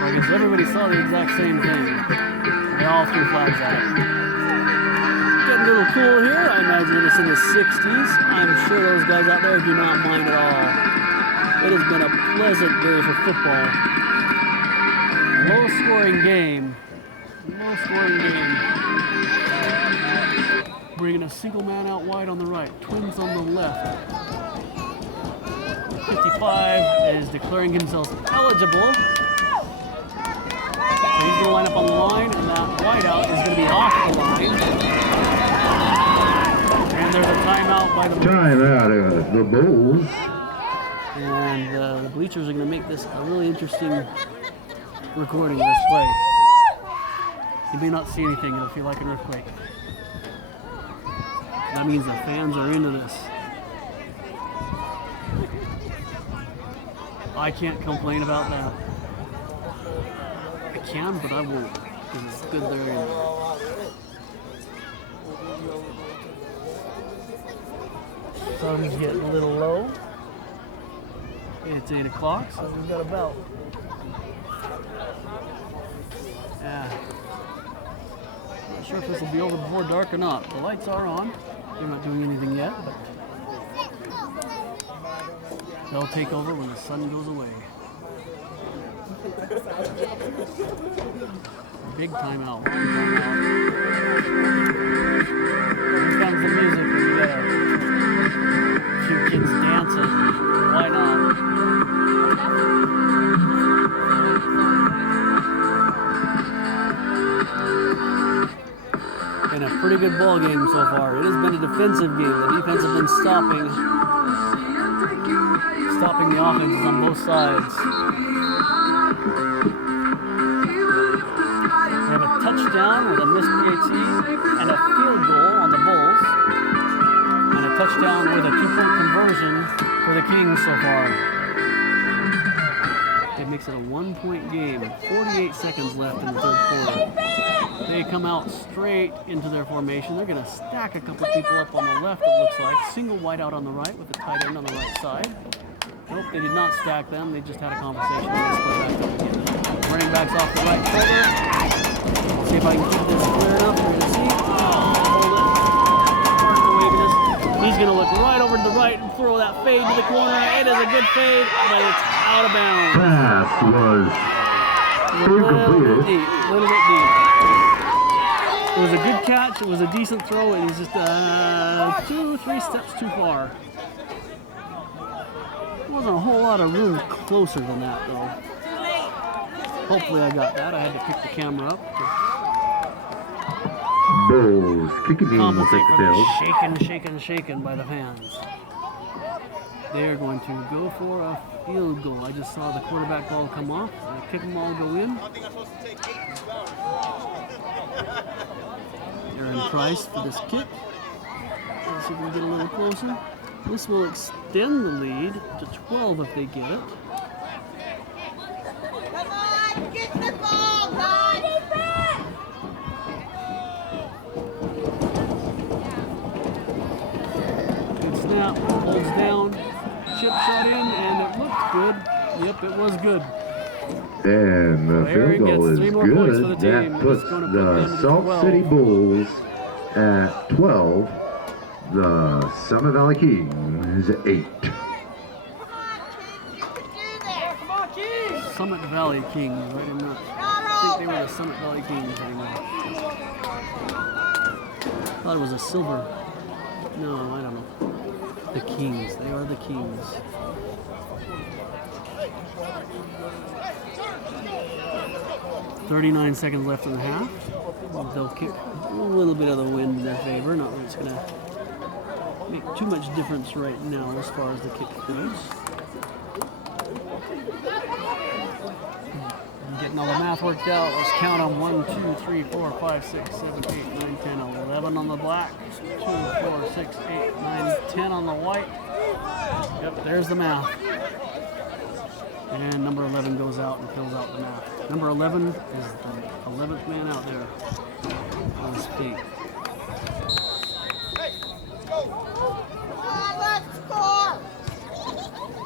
I guess everybody saw the exact same thing. They all threw flags at it. Getting a little cool here. I imagine it's in the 60s. I'm sure those guys out there do not mind at all. It has been a pleasant day for football. Low-scoring game. Low-scoring game. Bringing a single man out wide on the right. Twins on the left. 55 is declaring himself eligible. So he's going to line up on the line, and that wideout is going to be off the line. And there's a timeout by the Timeout of the Bulls. And the bleachers are going to make this a really interesting recording this way. You may not see anything, it'll feel like an earthquake. That means the fans are into this. I can't complain about that. I can, but I won't, because it's good they're in. Sun's getting a little low. It's 8 o'clock, so we've got about. Yeah. Not sure if this will be over before dark or not. The lights are on. They're not doing anything yet, but they'll take over when the sun goes away. Big timeout, long timeout. Here comes the music, and we got a few kids dancing. Why not? Been a pretty good ball game so far. It has been a defensive game. The defense has been stopping the offenses on both sides. We have a touchdown with a missed PAT and a field goal on the Bulls, and a touchdown with a 2-point conversion for the Kings so far. It makes it a 1-point game. 48 seconds left in the third quarter. They come out straight into their formation. They're going to stack a couple people up on the left, it looks like. Single wide out on the right with the tight end on the right side. Nope, they did not stack them. They just had a conversation. They split back up again. running back's off the right shoulder. See if I can keep this clear enough. We're going to see. Hold it. Partner waving us. He's going to look right over to the right and throw that fade to the corner. It is a good fade, but it's out of bounds. Pass was A little incompleted. deep. A little bit deep. It was a good catch. It was a decent throw. It was just 2-3 steps too far. There wasn't a whole lot of room closer than that, though. Hopefully I got that. I had to pick the camera up to Bulls kicking in with compensate the for the field. shaken by the fans. They are going to go for a field goal. I just saw the quarterback ball come off. The kick ball go in. Aaron Price for this kick. Let's see if we can get a little closer. This will extend the lead to 12 if they get it. Come on, get the ball, God! Good snap, holds down, chip shot in, and it looked good. Yep, it was good. And the Aaron field goal gets is 3 more points for the good. team. That puts It's gonna put the them to Salt 12. City Bulls at 12. The Summit Valley Kings 8. Come on, Kings, you can do this! Summit Valley Kings. I did not think they were the Summit Valley Kings anymore. Thought it was a silver. No, I don't know. The Kings. They are the Kings. .39 seconds left in the half. They'll kick a little bit of the wind in their favor. Not that it's going to make too much difference right now as far as the kick goes. Getting all the math worked out. Let's count them. 1, 2, 3, 4, 5, 6, 7, 8, 9, 10, 11 on the black. 2, 4, 6, 8, 9, 10 on the white. Yep, there's the math. And number 11 goes out and fills out the math. Number 11 is the 11th man out there on his feet. Come on, let's score!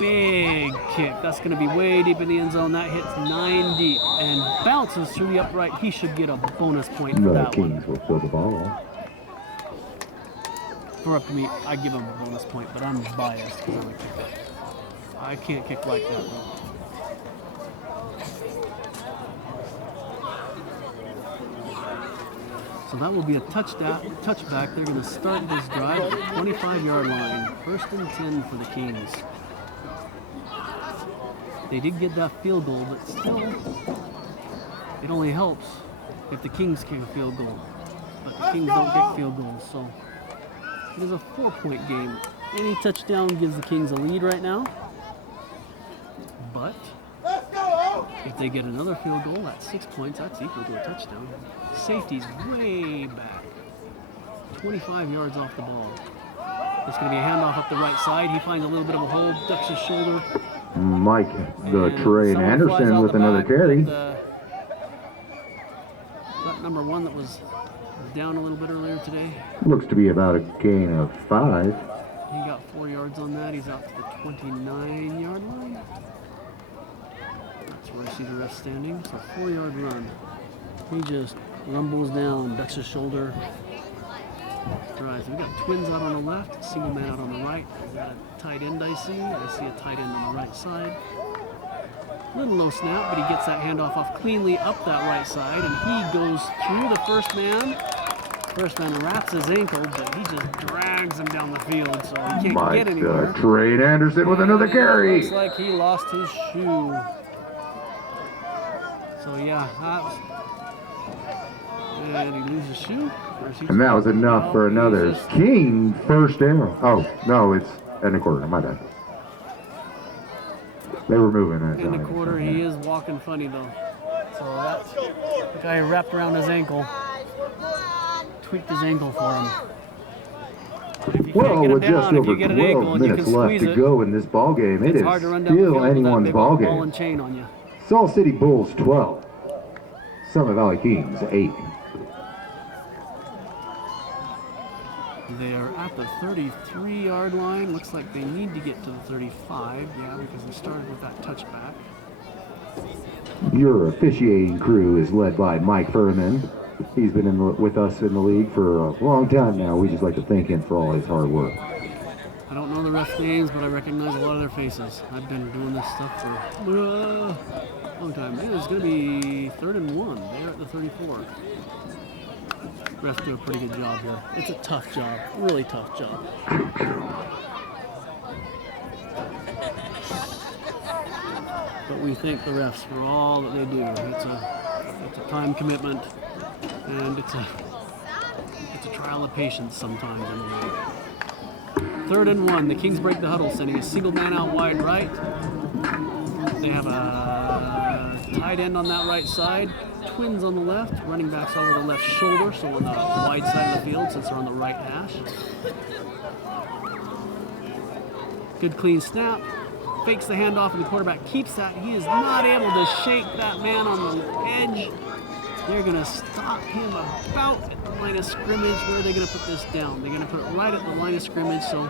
Big kick. That's going to be way deep in the end zone. That hits 9 deep and bounces through the upright. He should get a bonus point for The that Kings one. will fill the ball. For up to me, I give him a bonus point, but I'm biased because I'm a kicker. I can't kick like that though. So that will be a touchback. They're going to start this drive at the 25-yard line. 1st and 10 for the Kings. They did get that field goal, but still, it only helps if the Kings kick a field goal. But the Kings don't kick field goals, so it is a 4-point game. Any touchdown gives the Kings a lead right now. But if they get another field goal at 6 points, that's equal to a touchdown. Safety's way back. 25 yards off the ball. It's going to be a handoff up the right side. He finds a little bit of a hole, ducks his shoulder. Mike, the and Train someone flies Anderson out with the another back, carry. but, that number 1 that was down a little bit earlier today. Looks to be about a gain of 5. He got 4 yards on that. He's out to the 29-yard line. That's where I see the ref standing. So 4-yard run. He just rumbles down, ducks his shoulder, drives. We got twins out on the left, single man out on the right. We got a tight end I see a tight end on the right side. Little low snap, but he gets that handoff off cleanly up that right side, and he goes through the first man. First man wraps his ankle, but he just drags him down the field, so he can't Mike, get anywhere. the Train Anderson with another And carry. Looks like he lost his shoe. So yeah, and he loses his shoe. And that was enough for another King first down. Oh, no, it's in the quarter. My bad. They were moving that In the time. quarter, he is walking funny though. So that's the guy who wrapped around his ankle, Guys, we're good. tweaked his ankle for him. If you can't Well, get him with just down, if over you get an 12 ankle and you minutes can left squeeze to it, go in this ball game, it it's is hard to run down the still field with that anyone's big ball old ball game. and chain on you. Salt City Bulls 12, Summit Valley Kings 8. They are at the 33-yard line. Looks like they need to get to the 35. Yeah, because they started with that touchback. Your officiating crew is led by Mike Furman. He's been with us in the league for a long time now. We just like to thank him for all his hard work. I don't know the refs' names, but I recognize a lot of their faces. I've been doing this stuff for a long time. Man, it's going to be 3rd and 1. They're at the 34. Refs do a pretty good job here. It's a tough job, really tough job. But we thank the refs for all that they do. It's a time commitment, and it's a trial of patience sometimes in the league. 3rd and 1. The Kings break the huddle, sending a single man out wide right. They have a tight end on that right side, twins on the left, running backs over the left shoulder, so on the wide side of the field since they're on the right hash. Good clean snap. Fakes the handoff, and the quarterback keeps that. He is not able to shake that man on the edge. They're going to stop him about at the line of scrimmage. Where are they going to put this down? They're going to put it right at the line of scrimmage, so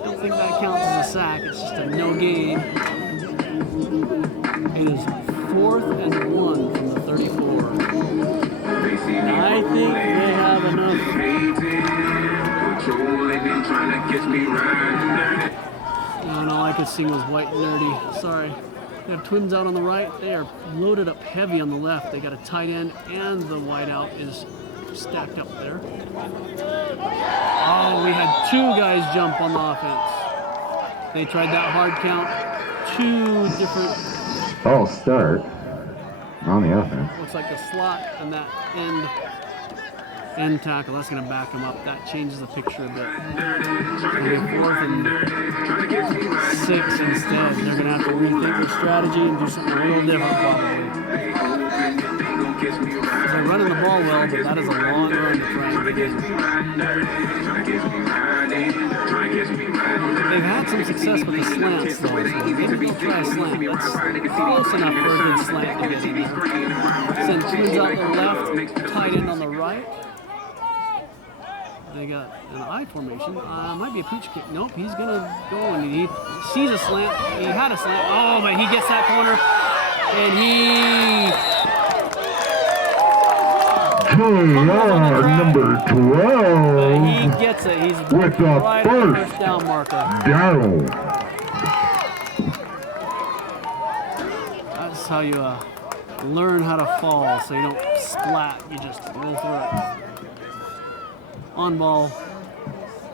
I don't think that counts as a sack. It's just a no gain. It is 4th and 1 from the 34. I think they have enough. And all I could see was white nerdy. Sorry. They have twins out on the right. They are loaded up heavy on the left. They got a tight end, and the wide out is stacked up there. Oh, we had 2 guys jump on the offense. They tried that hard count. 2 different. False start on the offense. Looks like the slot and that end tackle. That's going to back him up. That changes the picture a bit. Maybe 4th and 6 instead. They're going to have to rethink their strategy and do something a little different probably. They're running the ball well, but that is a long run to try and get in. They've had some success with the slants though, so maybe they'll try a slant. That's close enough for a good slant to get in there. Send twins out the left, tight end on the right. They got an I formation. Might be a peach kick. Nope, he's going to go, and he sees a slant. He had a slant. Oh, but he gets that corner, and he... number 12. He gets it. He's with the right at the first first down marker. down. That's how you learn how to fall, so you don't splat. You just roll through it. On ball,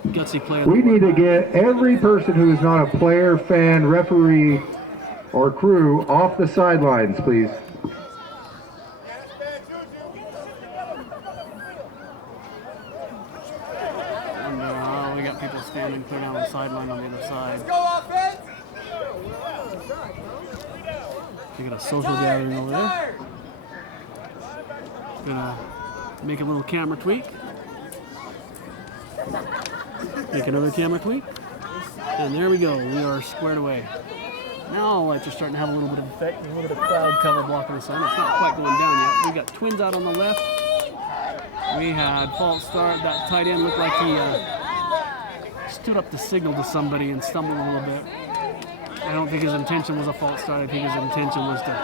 gutsy play. We need to get every person who is not a player, fan, referee, or crew off the sidelines, please. And we got people standing clear down the sideline on the other side. Let's go, offense! You got a social gathering over there. Gonna make a little camera tweak. Make another camera tweak. And there we go. We are squared away. Now lights are starting to have a little bit of effect. A little bit of cloud cover blocking the sun. It's not quite going down yet. We got twins out on the left. We had false start. That tight end looked like he stood up to signal to somebody and stumbled a little bit. I don't think his intention was a false start. I think his intention was to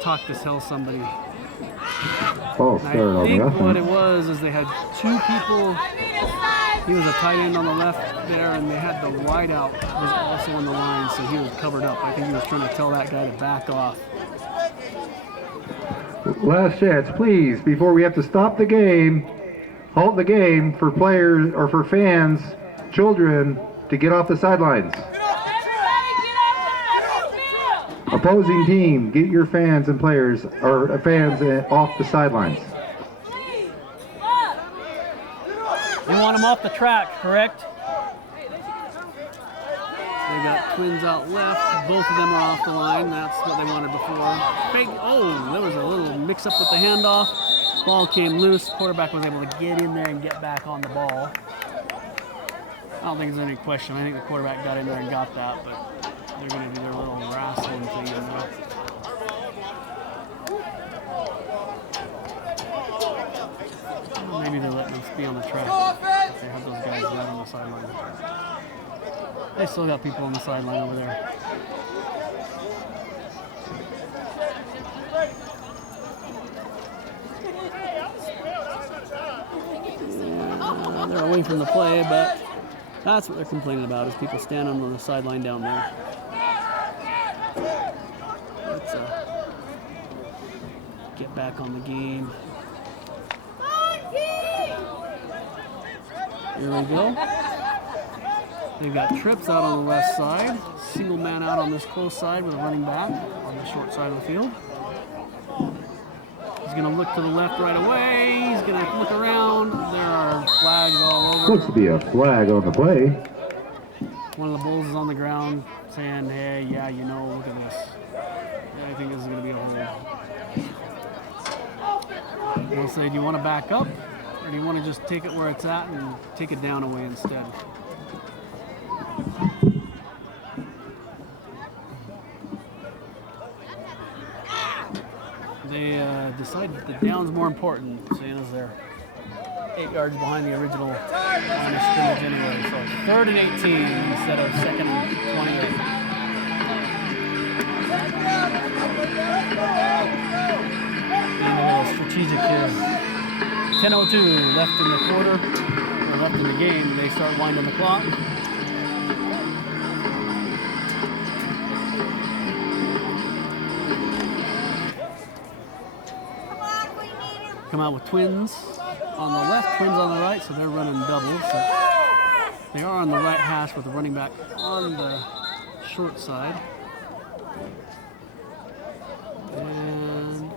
talk to tell somebody. False And start on I the think what it offense. was is they had 2 people. He was a tight end on the left there, and they had the wide out was also on the line, so he was covered up. I think he was trying to tell that guy to back off. Last chance, please, before we have to stop the game, halt the game for players or for fans, children, to get off the sidelines. Opposing team, get your fans and players, or fans off the sidelines. You want them off the track, correct? They got twins out left. Both of them are off the line. That's what they wanted before. Fake. Oh, there was a little mix-up with the handoff. Ball came loose. Quarterback was able to get in there and get back on the ball. I don't think there's any question. I think the quarterback got in there and got that, but they're going to do their little wrestling thing in there. Well, maybe they're letting us be on the track. They have those guys right on the sideline. They still got people on the sideline over there. away from the play, but that's what they're complaining about, is people standing on the sideline down there. Let's get back on the game. Here we go. They've got trips out on the left side. Single man out on this close side with a running back on the short side of the field. He's going to look to the left right away. He's going to look around. There are flags all over. Looks to be a flag on the play. One of the Bulls is on the ground saying, hey, yeah, you know, look at this. Yeah, I think this is going to be a hold. They'll say, do you want to back up? Or do you want to just take it where it's at and take it down away instead? They decided that the down's more important, seeing as they're 8 yards behind the original line of scrimmage anyway. So it's 3rd and 18 instead of 2nd and 28. And a little strategic here. 10:02 left in the quarter, or left in the game. They start winding the clock. Come out with twins on the left, twins on the right, so they're running doubles. So they are on the right hash with the running back on the short side. And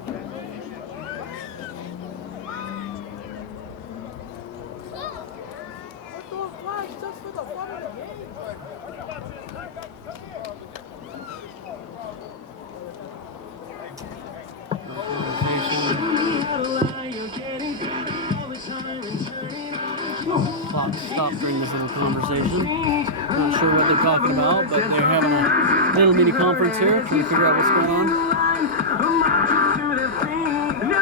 clock stopped during this little conversation. Not sure what they're talking about, but they're having a little mini conference here, trying to figure out what's going on.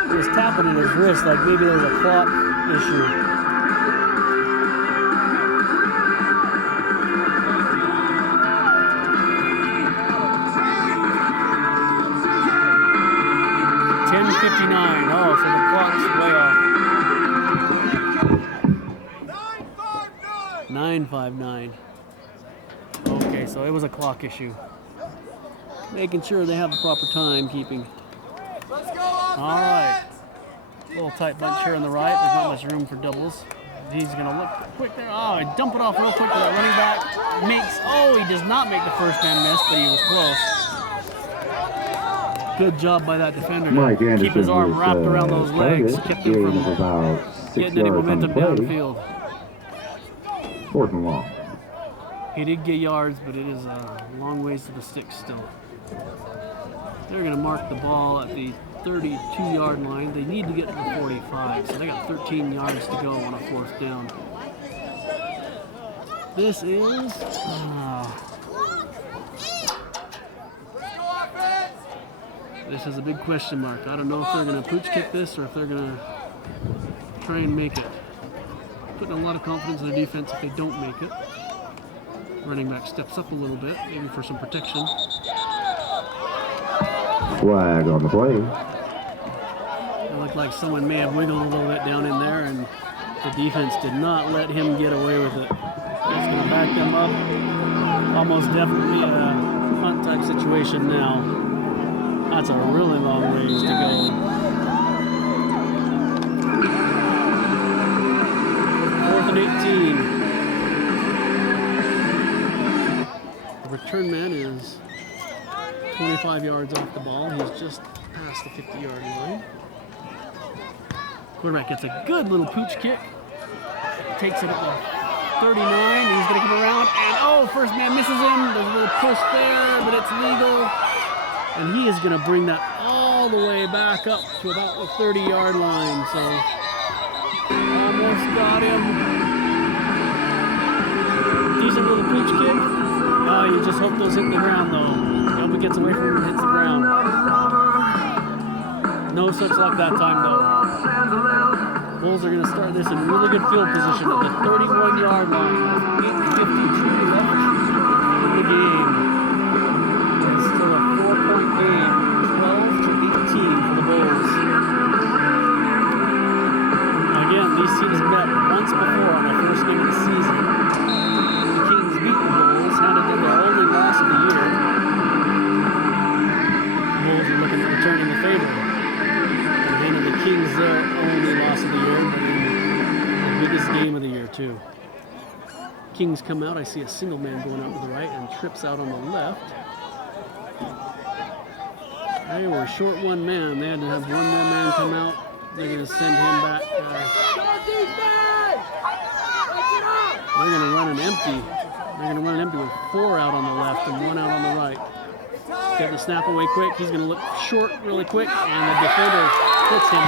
He was tapping at his wrist like maybe there was a clock issue. .59. Oh, so the clock's way off. 9:59. Okay, so it was a clock issue. Making sure they have the proper timekeeping. All right. Little tight bunch here on the right. There's not much room for doubles. He's going to look quick there. Oh, he dump it off real quick to that running back. He does not make the first man miss, but he was close. Good job by that defender to keep his arm wrapped around those legs. Kept him from getting any momentum downfield. 4th and long. He did get yards, but it is a long ways to the sticks still. They're going to mark the ball at the 32-yard line. They need to get to the 45, so they got 13 yards to go on a 4th down. This is... this is a big question mark. I don't know if they're going to pooch kick this or if they're going to try and make it. Putting a lot of confidence in their defense if they don't make it. Running back steps up a little bit, maybe for some protection. Flag on the play. It looked like someone may have wiggled a little bit down in there, and the defense did not let him get away with it. That's going to back them up. Almost definitely a punt type situation now. That's a really long ways to go. 4th and 18. The return man is 25 yards off the ball. He's just past the 50-yard line. Quarterback gets a good little pooch kick. Takes it at the 39. He's going to come around, and first man misses him. There's a little push there, but it's legal. And he is going to bring that all the way back up to about the 30-yard line. So almost got him. Decent little pooch kick. Oh, you just hope those hit the ground, though. I hope it gets away from him and hits the ground. No such luck that time, though. Bulls are going to start this in really good field position at the 31-yard line. 8:52 left in the game. It's still a 4-point game. 12-18 for the Bulls. Again, these teams met once before on their first game game of the year, too. Kings come out. I see a single man going out to the right and trips out on the left. They were short one man. They had to have one more man come out. They're going to send him back. They're going to run an empty. They're going to run an empty with 4 out on the left and 1 out on the right. Get the snap away quick. He's going to look short really quick, and the defender hits him.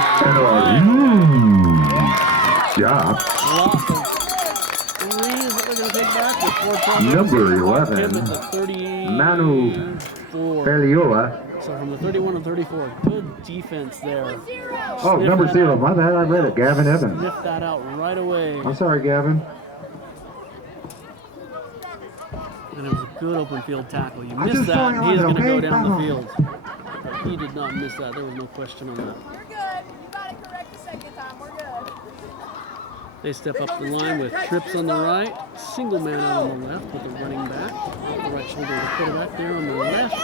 Job. Loss of 3 is what they're going to take back with 4 problems. Number Him 11, at the 34. Manu Peliola. So from the 31 and 34, good defense there. Oh, number 0. My bad. I read it. Gavin Evans. Sniffed that out right away. I'm sorry, Gavin. And it was a good open field tackle. You I'm missed just that, going and on he's it, going to okay? go down the Come on. field. But he did not miss that. There was no question on that. We're good. You got it correct the second time. We're good. They step up the line with trips on the right, single man out on the left with the running back. Off the right shoulder of the quarterback there on the left.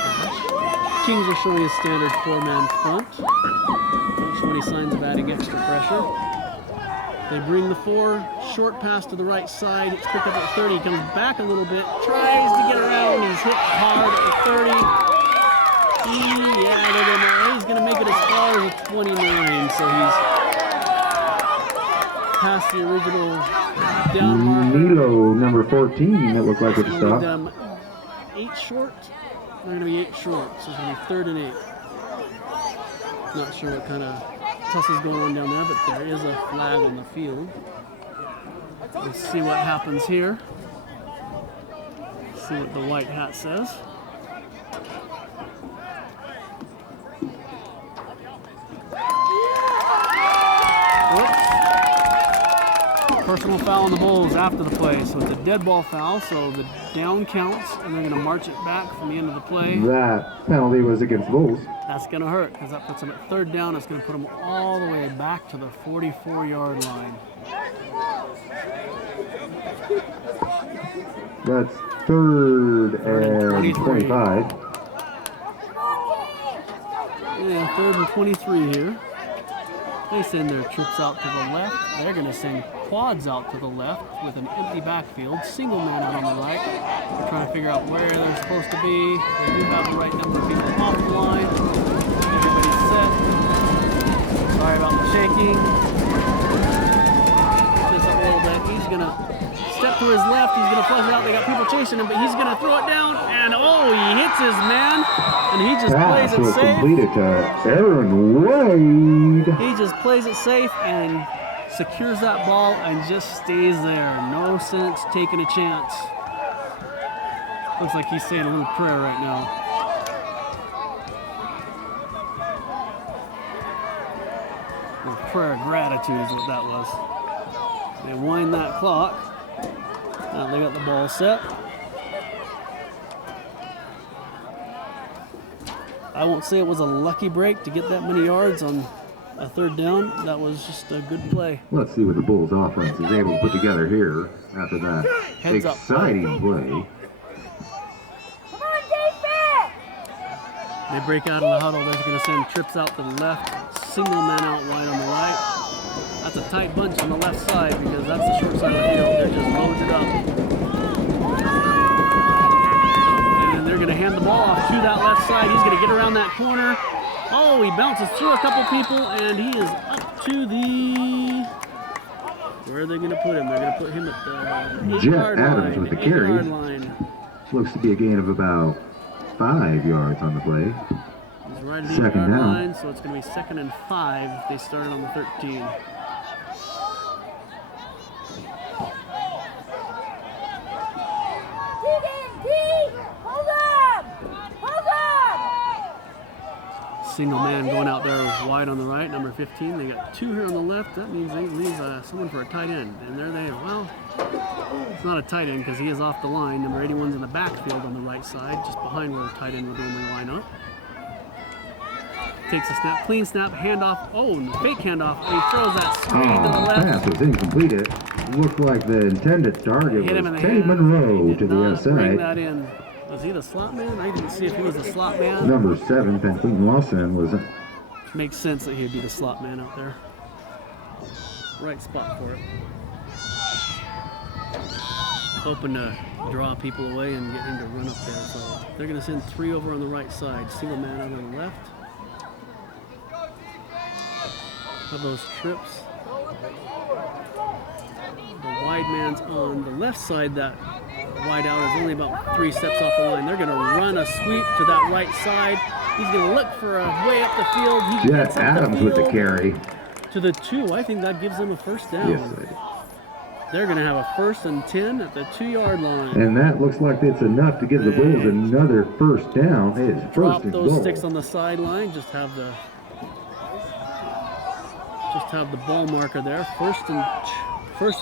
Kings are showing a standard 4-man front. Don't show any signs of adding extra pressure. They bring the 4, short pass to the right side. It's picked up at 30. He comes back a little bit, tries to get around. He's hit hard at the 30. He's going to make it as far as the 29. So he's past the original down marker. Nilo, number 14. That looked like it It's gonna stopped. be 8 short. They're going to be 8 short. So it's going to be 3rd and 8. Not sure what kind of tussle's going on down there, but there is a flag on the field. Let's see what happens here. See what the white hat says. Whoops. Personal foul on the Bulls after the play, so it's a dead ball foul, so the down counts, and they're going to march it back from the end of the play. That penalty was against Bulls. That's going to hurt because that puts them at 3rd down. It's going to put them all the way back to the 44-yard line. That's 3rd and 23. 25. Yeah, 3rd and 23 here. They send their troops out to the left. They're going to send quads out to the left with an empty backfield. Single man out on the right. They're trying to figure out where they're supposed to be. They do have the right number of people off the line. Everybody's set. Sorry about the shaking. Just up a little bit. He's going to step to his left. He's going to flush it out. They got people chasing him, but he's going to throw it down. And oh, he hits his man. And he just plays Pass it was safe. completed to Aaron Wade. He just plays it safe and secures that ball and just stays there. No sense taking a chance. Looks like he's saying a little prayer right now. A prayer of gratitude is what that was. They wind that clock. Now they got the ball set. I won't say it was a lucky break to get that many yards on a 3rd down. That was just a good play. Let's see what the Bulls offense is able to put together here after that Heads up. exciting play. Come on, defense! They break out of the huddle. They're going to send trips out to the left. Single man out wide on the right. That's a tight bunch on the left side because that's the short side of the field. They're just loaded up. And they're going to hand the ball off to that left side. He's going to get around that corner. Oh, he bounces through a couple people, and he is up to the... Where are they going to put him? They're going to put him at the 8-yard Adams line. with the 8-yard carry. line. Looks to be a gain of about 5 yards on the play. He's right at the Second 8-yard down. line, so it's going to be 2nd and 5 if they started on the 13. Hold up! Hold up! Single man going out there wide on the right, number 15. They got 2 here on the left. That means they leave someone for a tight end. And there they are. Well, it's not a tight end because he is off the line. Number 81's in the backfield on the right side, just behind where the tight end would normally line up. Takes a snap, clean snap, handoff. Oh, fake handoff. And he throws that screen to the left. Pass was incomplete. It looked like the intended target Hit him in was the Teddy hand. Monroe He to did the not bring outside. that in. Was he the slot man? I didn't see if he was the slot man. Number 7, Penn Lawson, was Makes sense that he'd be the slot man out there. Right spot for it. hoping to draw people away and get him to run up there. So they're going to send 3 over on the right side. Single man out on the left. Of those trips. The wide man's on the left side. That wide out is only about 3 steps off the line. They're going to run a sweep to that right side. He's going to look for a way up the field. He Jet gets up Adams with the field carry. to the 2. I think that gives them a first down. Yes, they do. They're going to have a 1st and 10 at the 2-yard line. And that looks like it's enough to give the Bulls another first down. It is Drop first and those goal. sticks on the sideline. Just have the ball marker there. First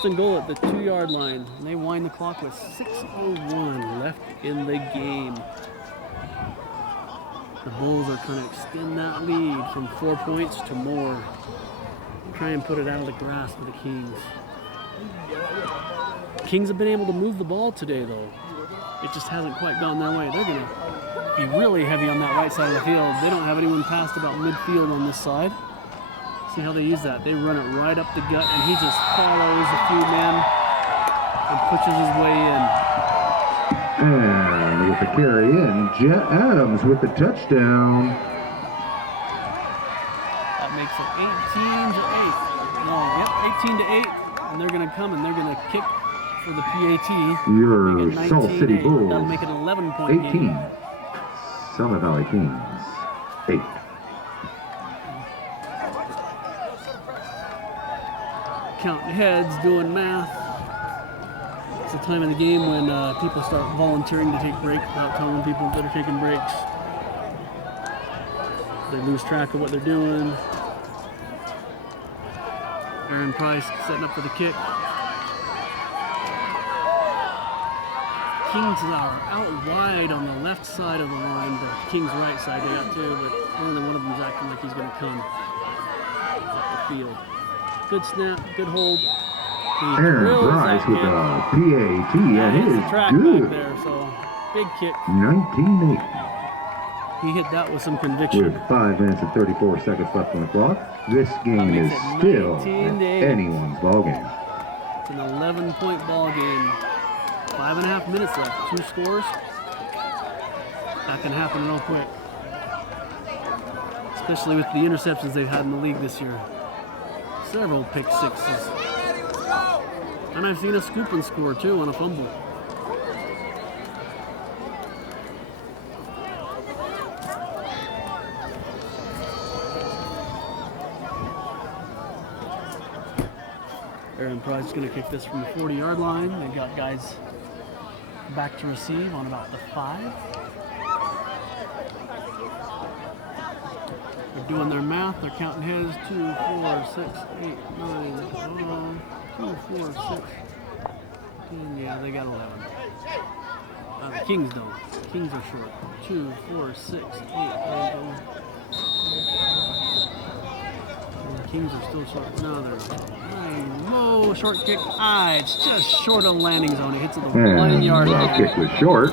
and goal at the 2-yard line. And they wind the clock with 6:01 left in the game. The Bulls are trying to extend that lead from 4 points to more. Try and put it out of the grasp of the Kings. Kings have been able to move the ball today, though. It just hasn't quite gone their way. They're going to be really heavy on that right side of the field. They don't have anyone past about midfield on this side. See how they use that. They run it right up the gut, and he just follows a few men and pushes his way in. And with the carry in, Jet Adams with the touchdown. That makes it 18 to 8. No, yep, 18 to 8. And they're going to come and they're going to kick for the PAT. Your Make it Salt City 19-8. Bulls. That'll make it an 11-point 18. game. Summit Valley Kings 8. Counting heads, doing math. It's the time of the game when people start volunteering to take breaks without telling people that are taking breaks. They lose track of what they're doing. Aaron Price setting up for the kick. Kings are out wide on the left side of the line. The Kings' right side they got 2, but only one of them's acting like he's going to come up the field. Good snap, good hold. He Aaron drills Price that with kick. a PAT, That and hits it the is track good. back there, so big kick. 19-8. He hit that with some conviction. With 5 minutes and 34 seconds left on the clock, this game makes is it still 19-8. anyone's ball game. It's an 11-point ball game. 5.5 minutes left. 2 scores. That can happen real quick. Especially with the interceptions they've had in the league this year. Several pick sixes. And I've seen a scoop and score too on a fumble. Aaron Price is going to kick this from the 40-yard line. They've got guys back to receive on about the 5. They're doing their math. They're counting heads. 2, 4, 6, 8, 9, 2, 4, 6, 10. Yeah, they got 11. The Kings don't. Kings are short. 2, 4, 6, 8, 9, 10. The Kings are still short. No, they're not. Low short kick. It's just short of the landing zone. It hits at the 1 yard The line. kick was short.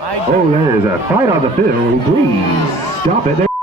Oh, there is a fight on the field. Please stop it there.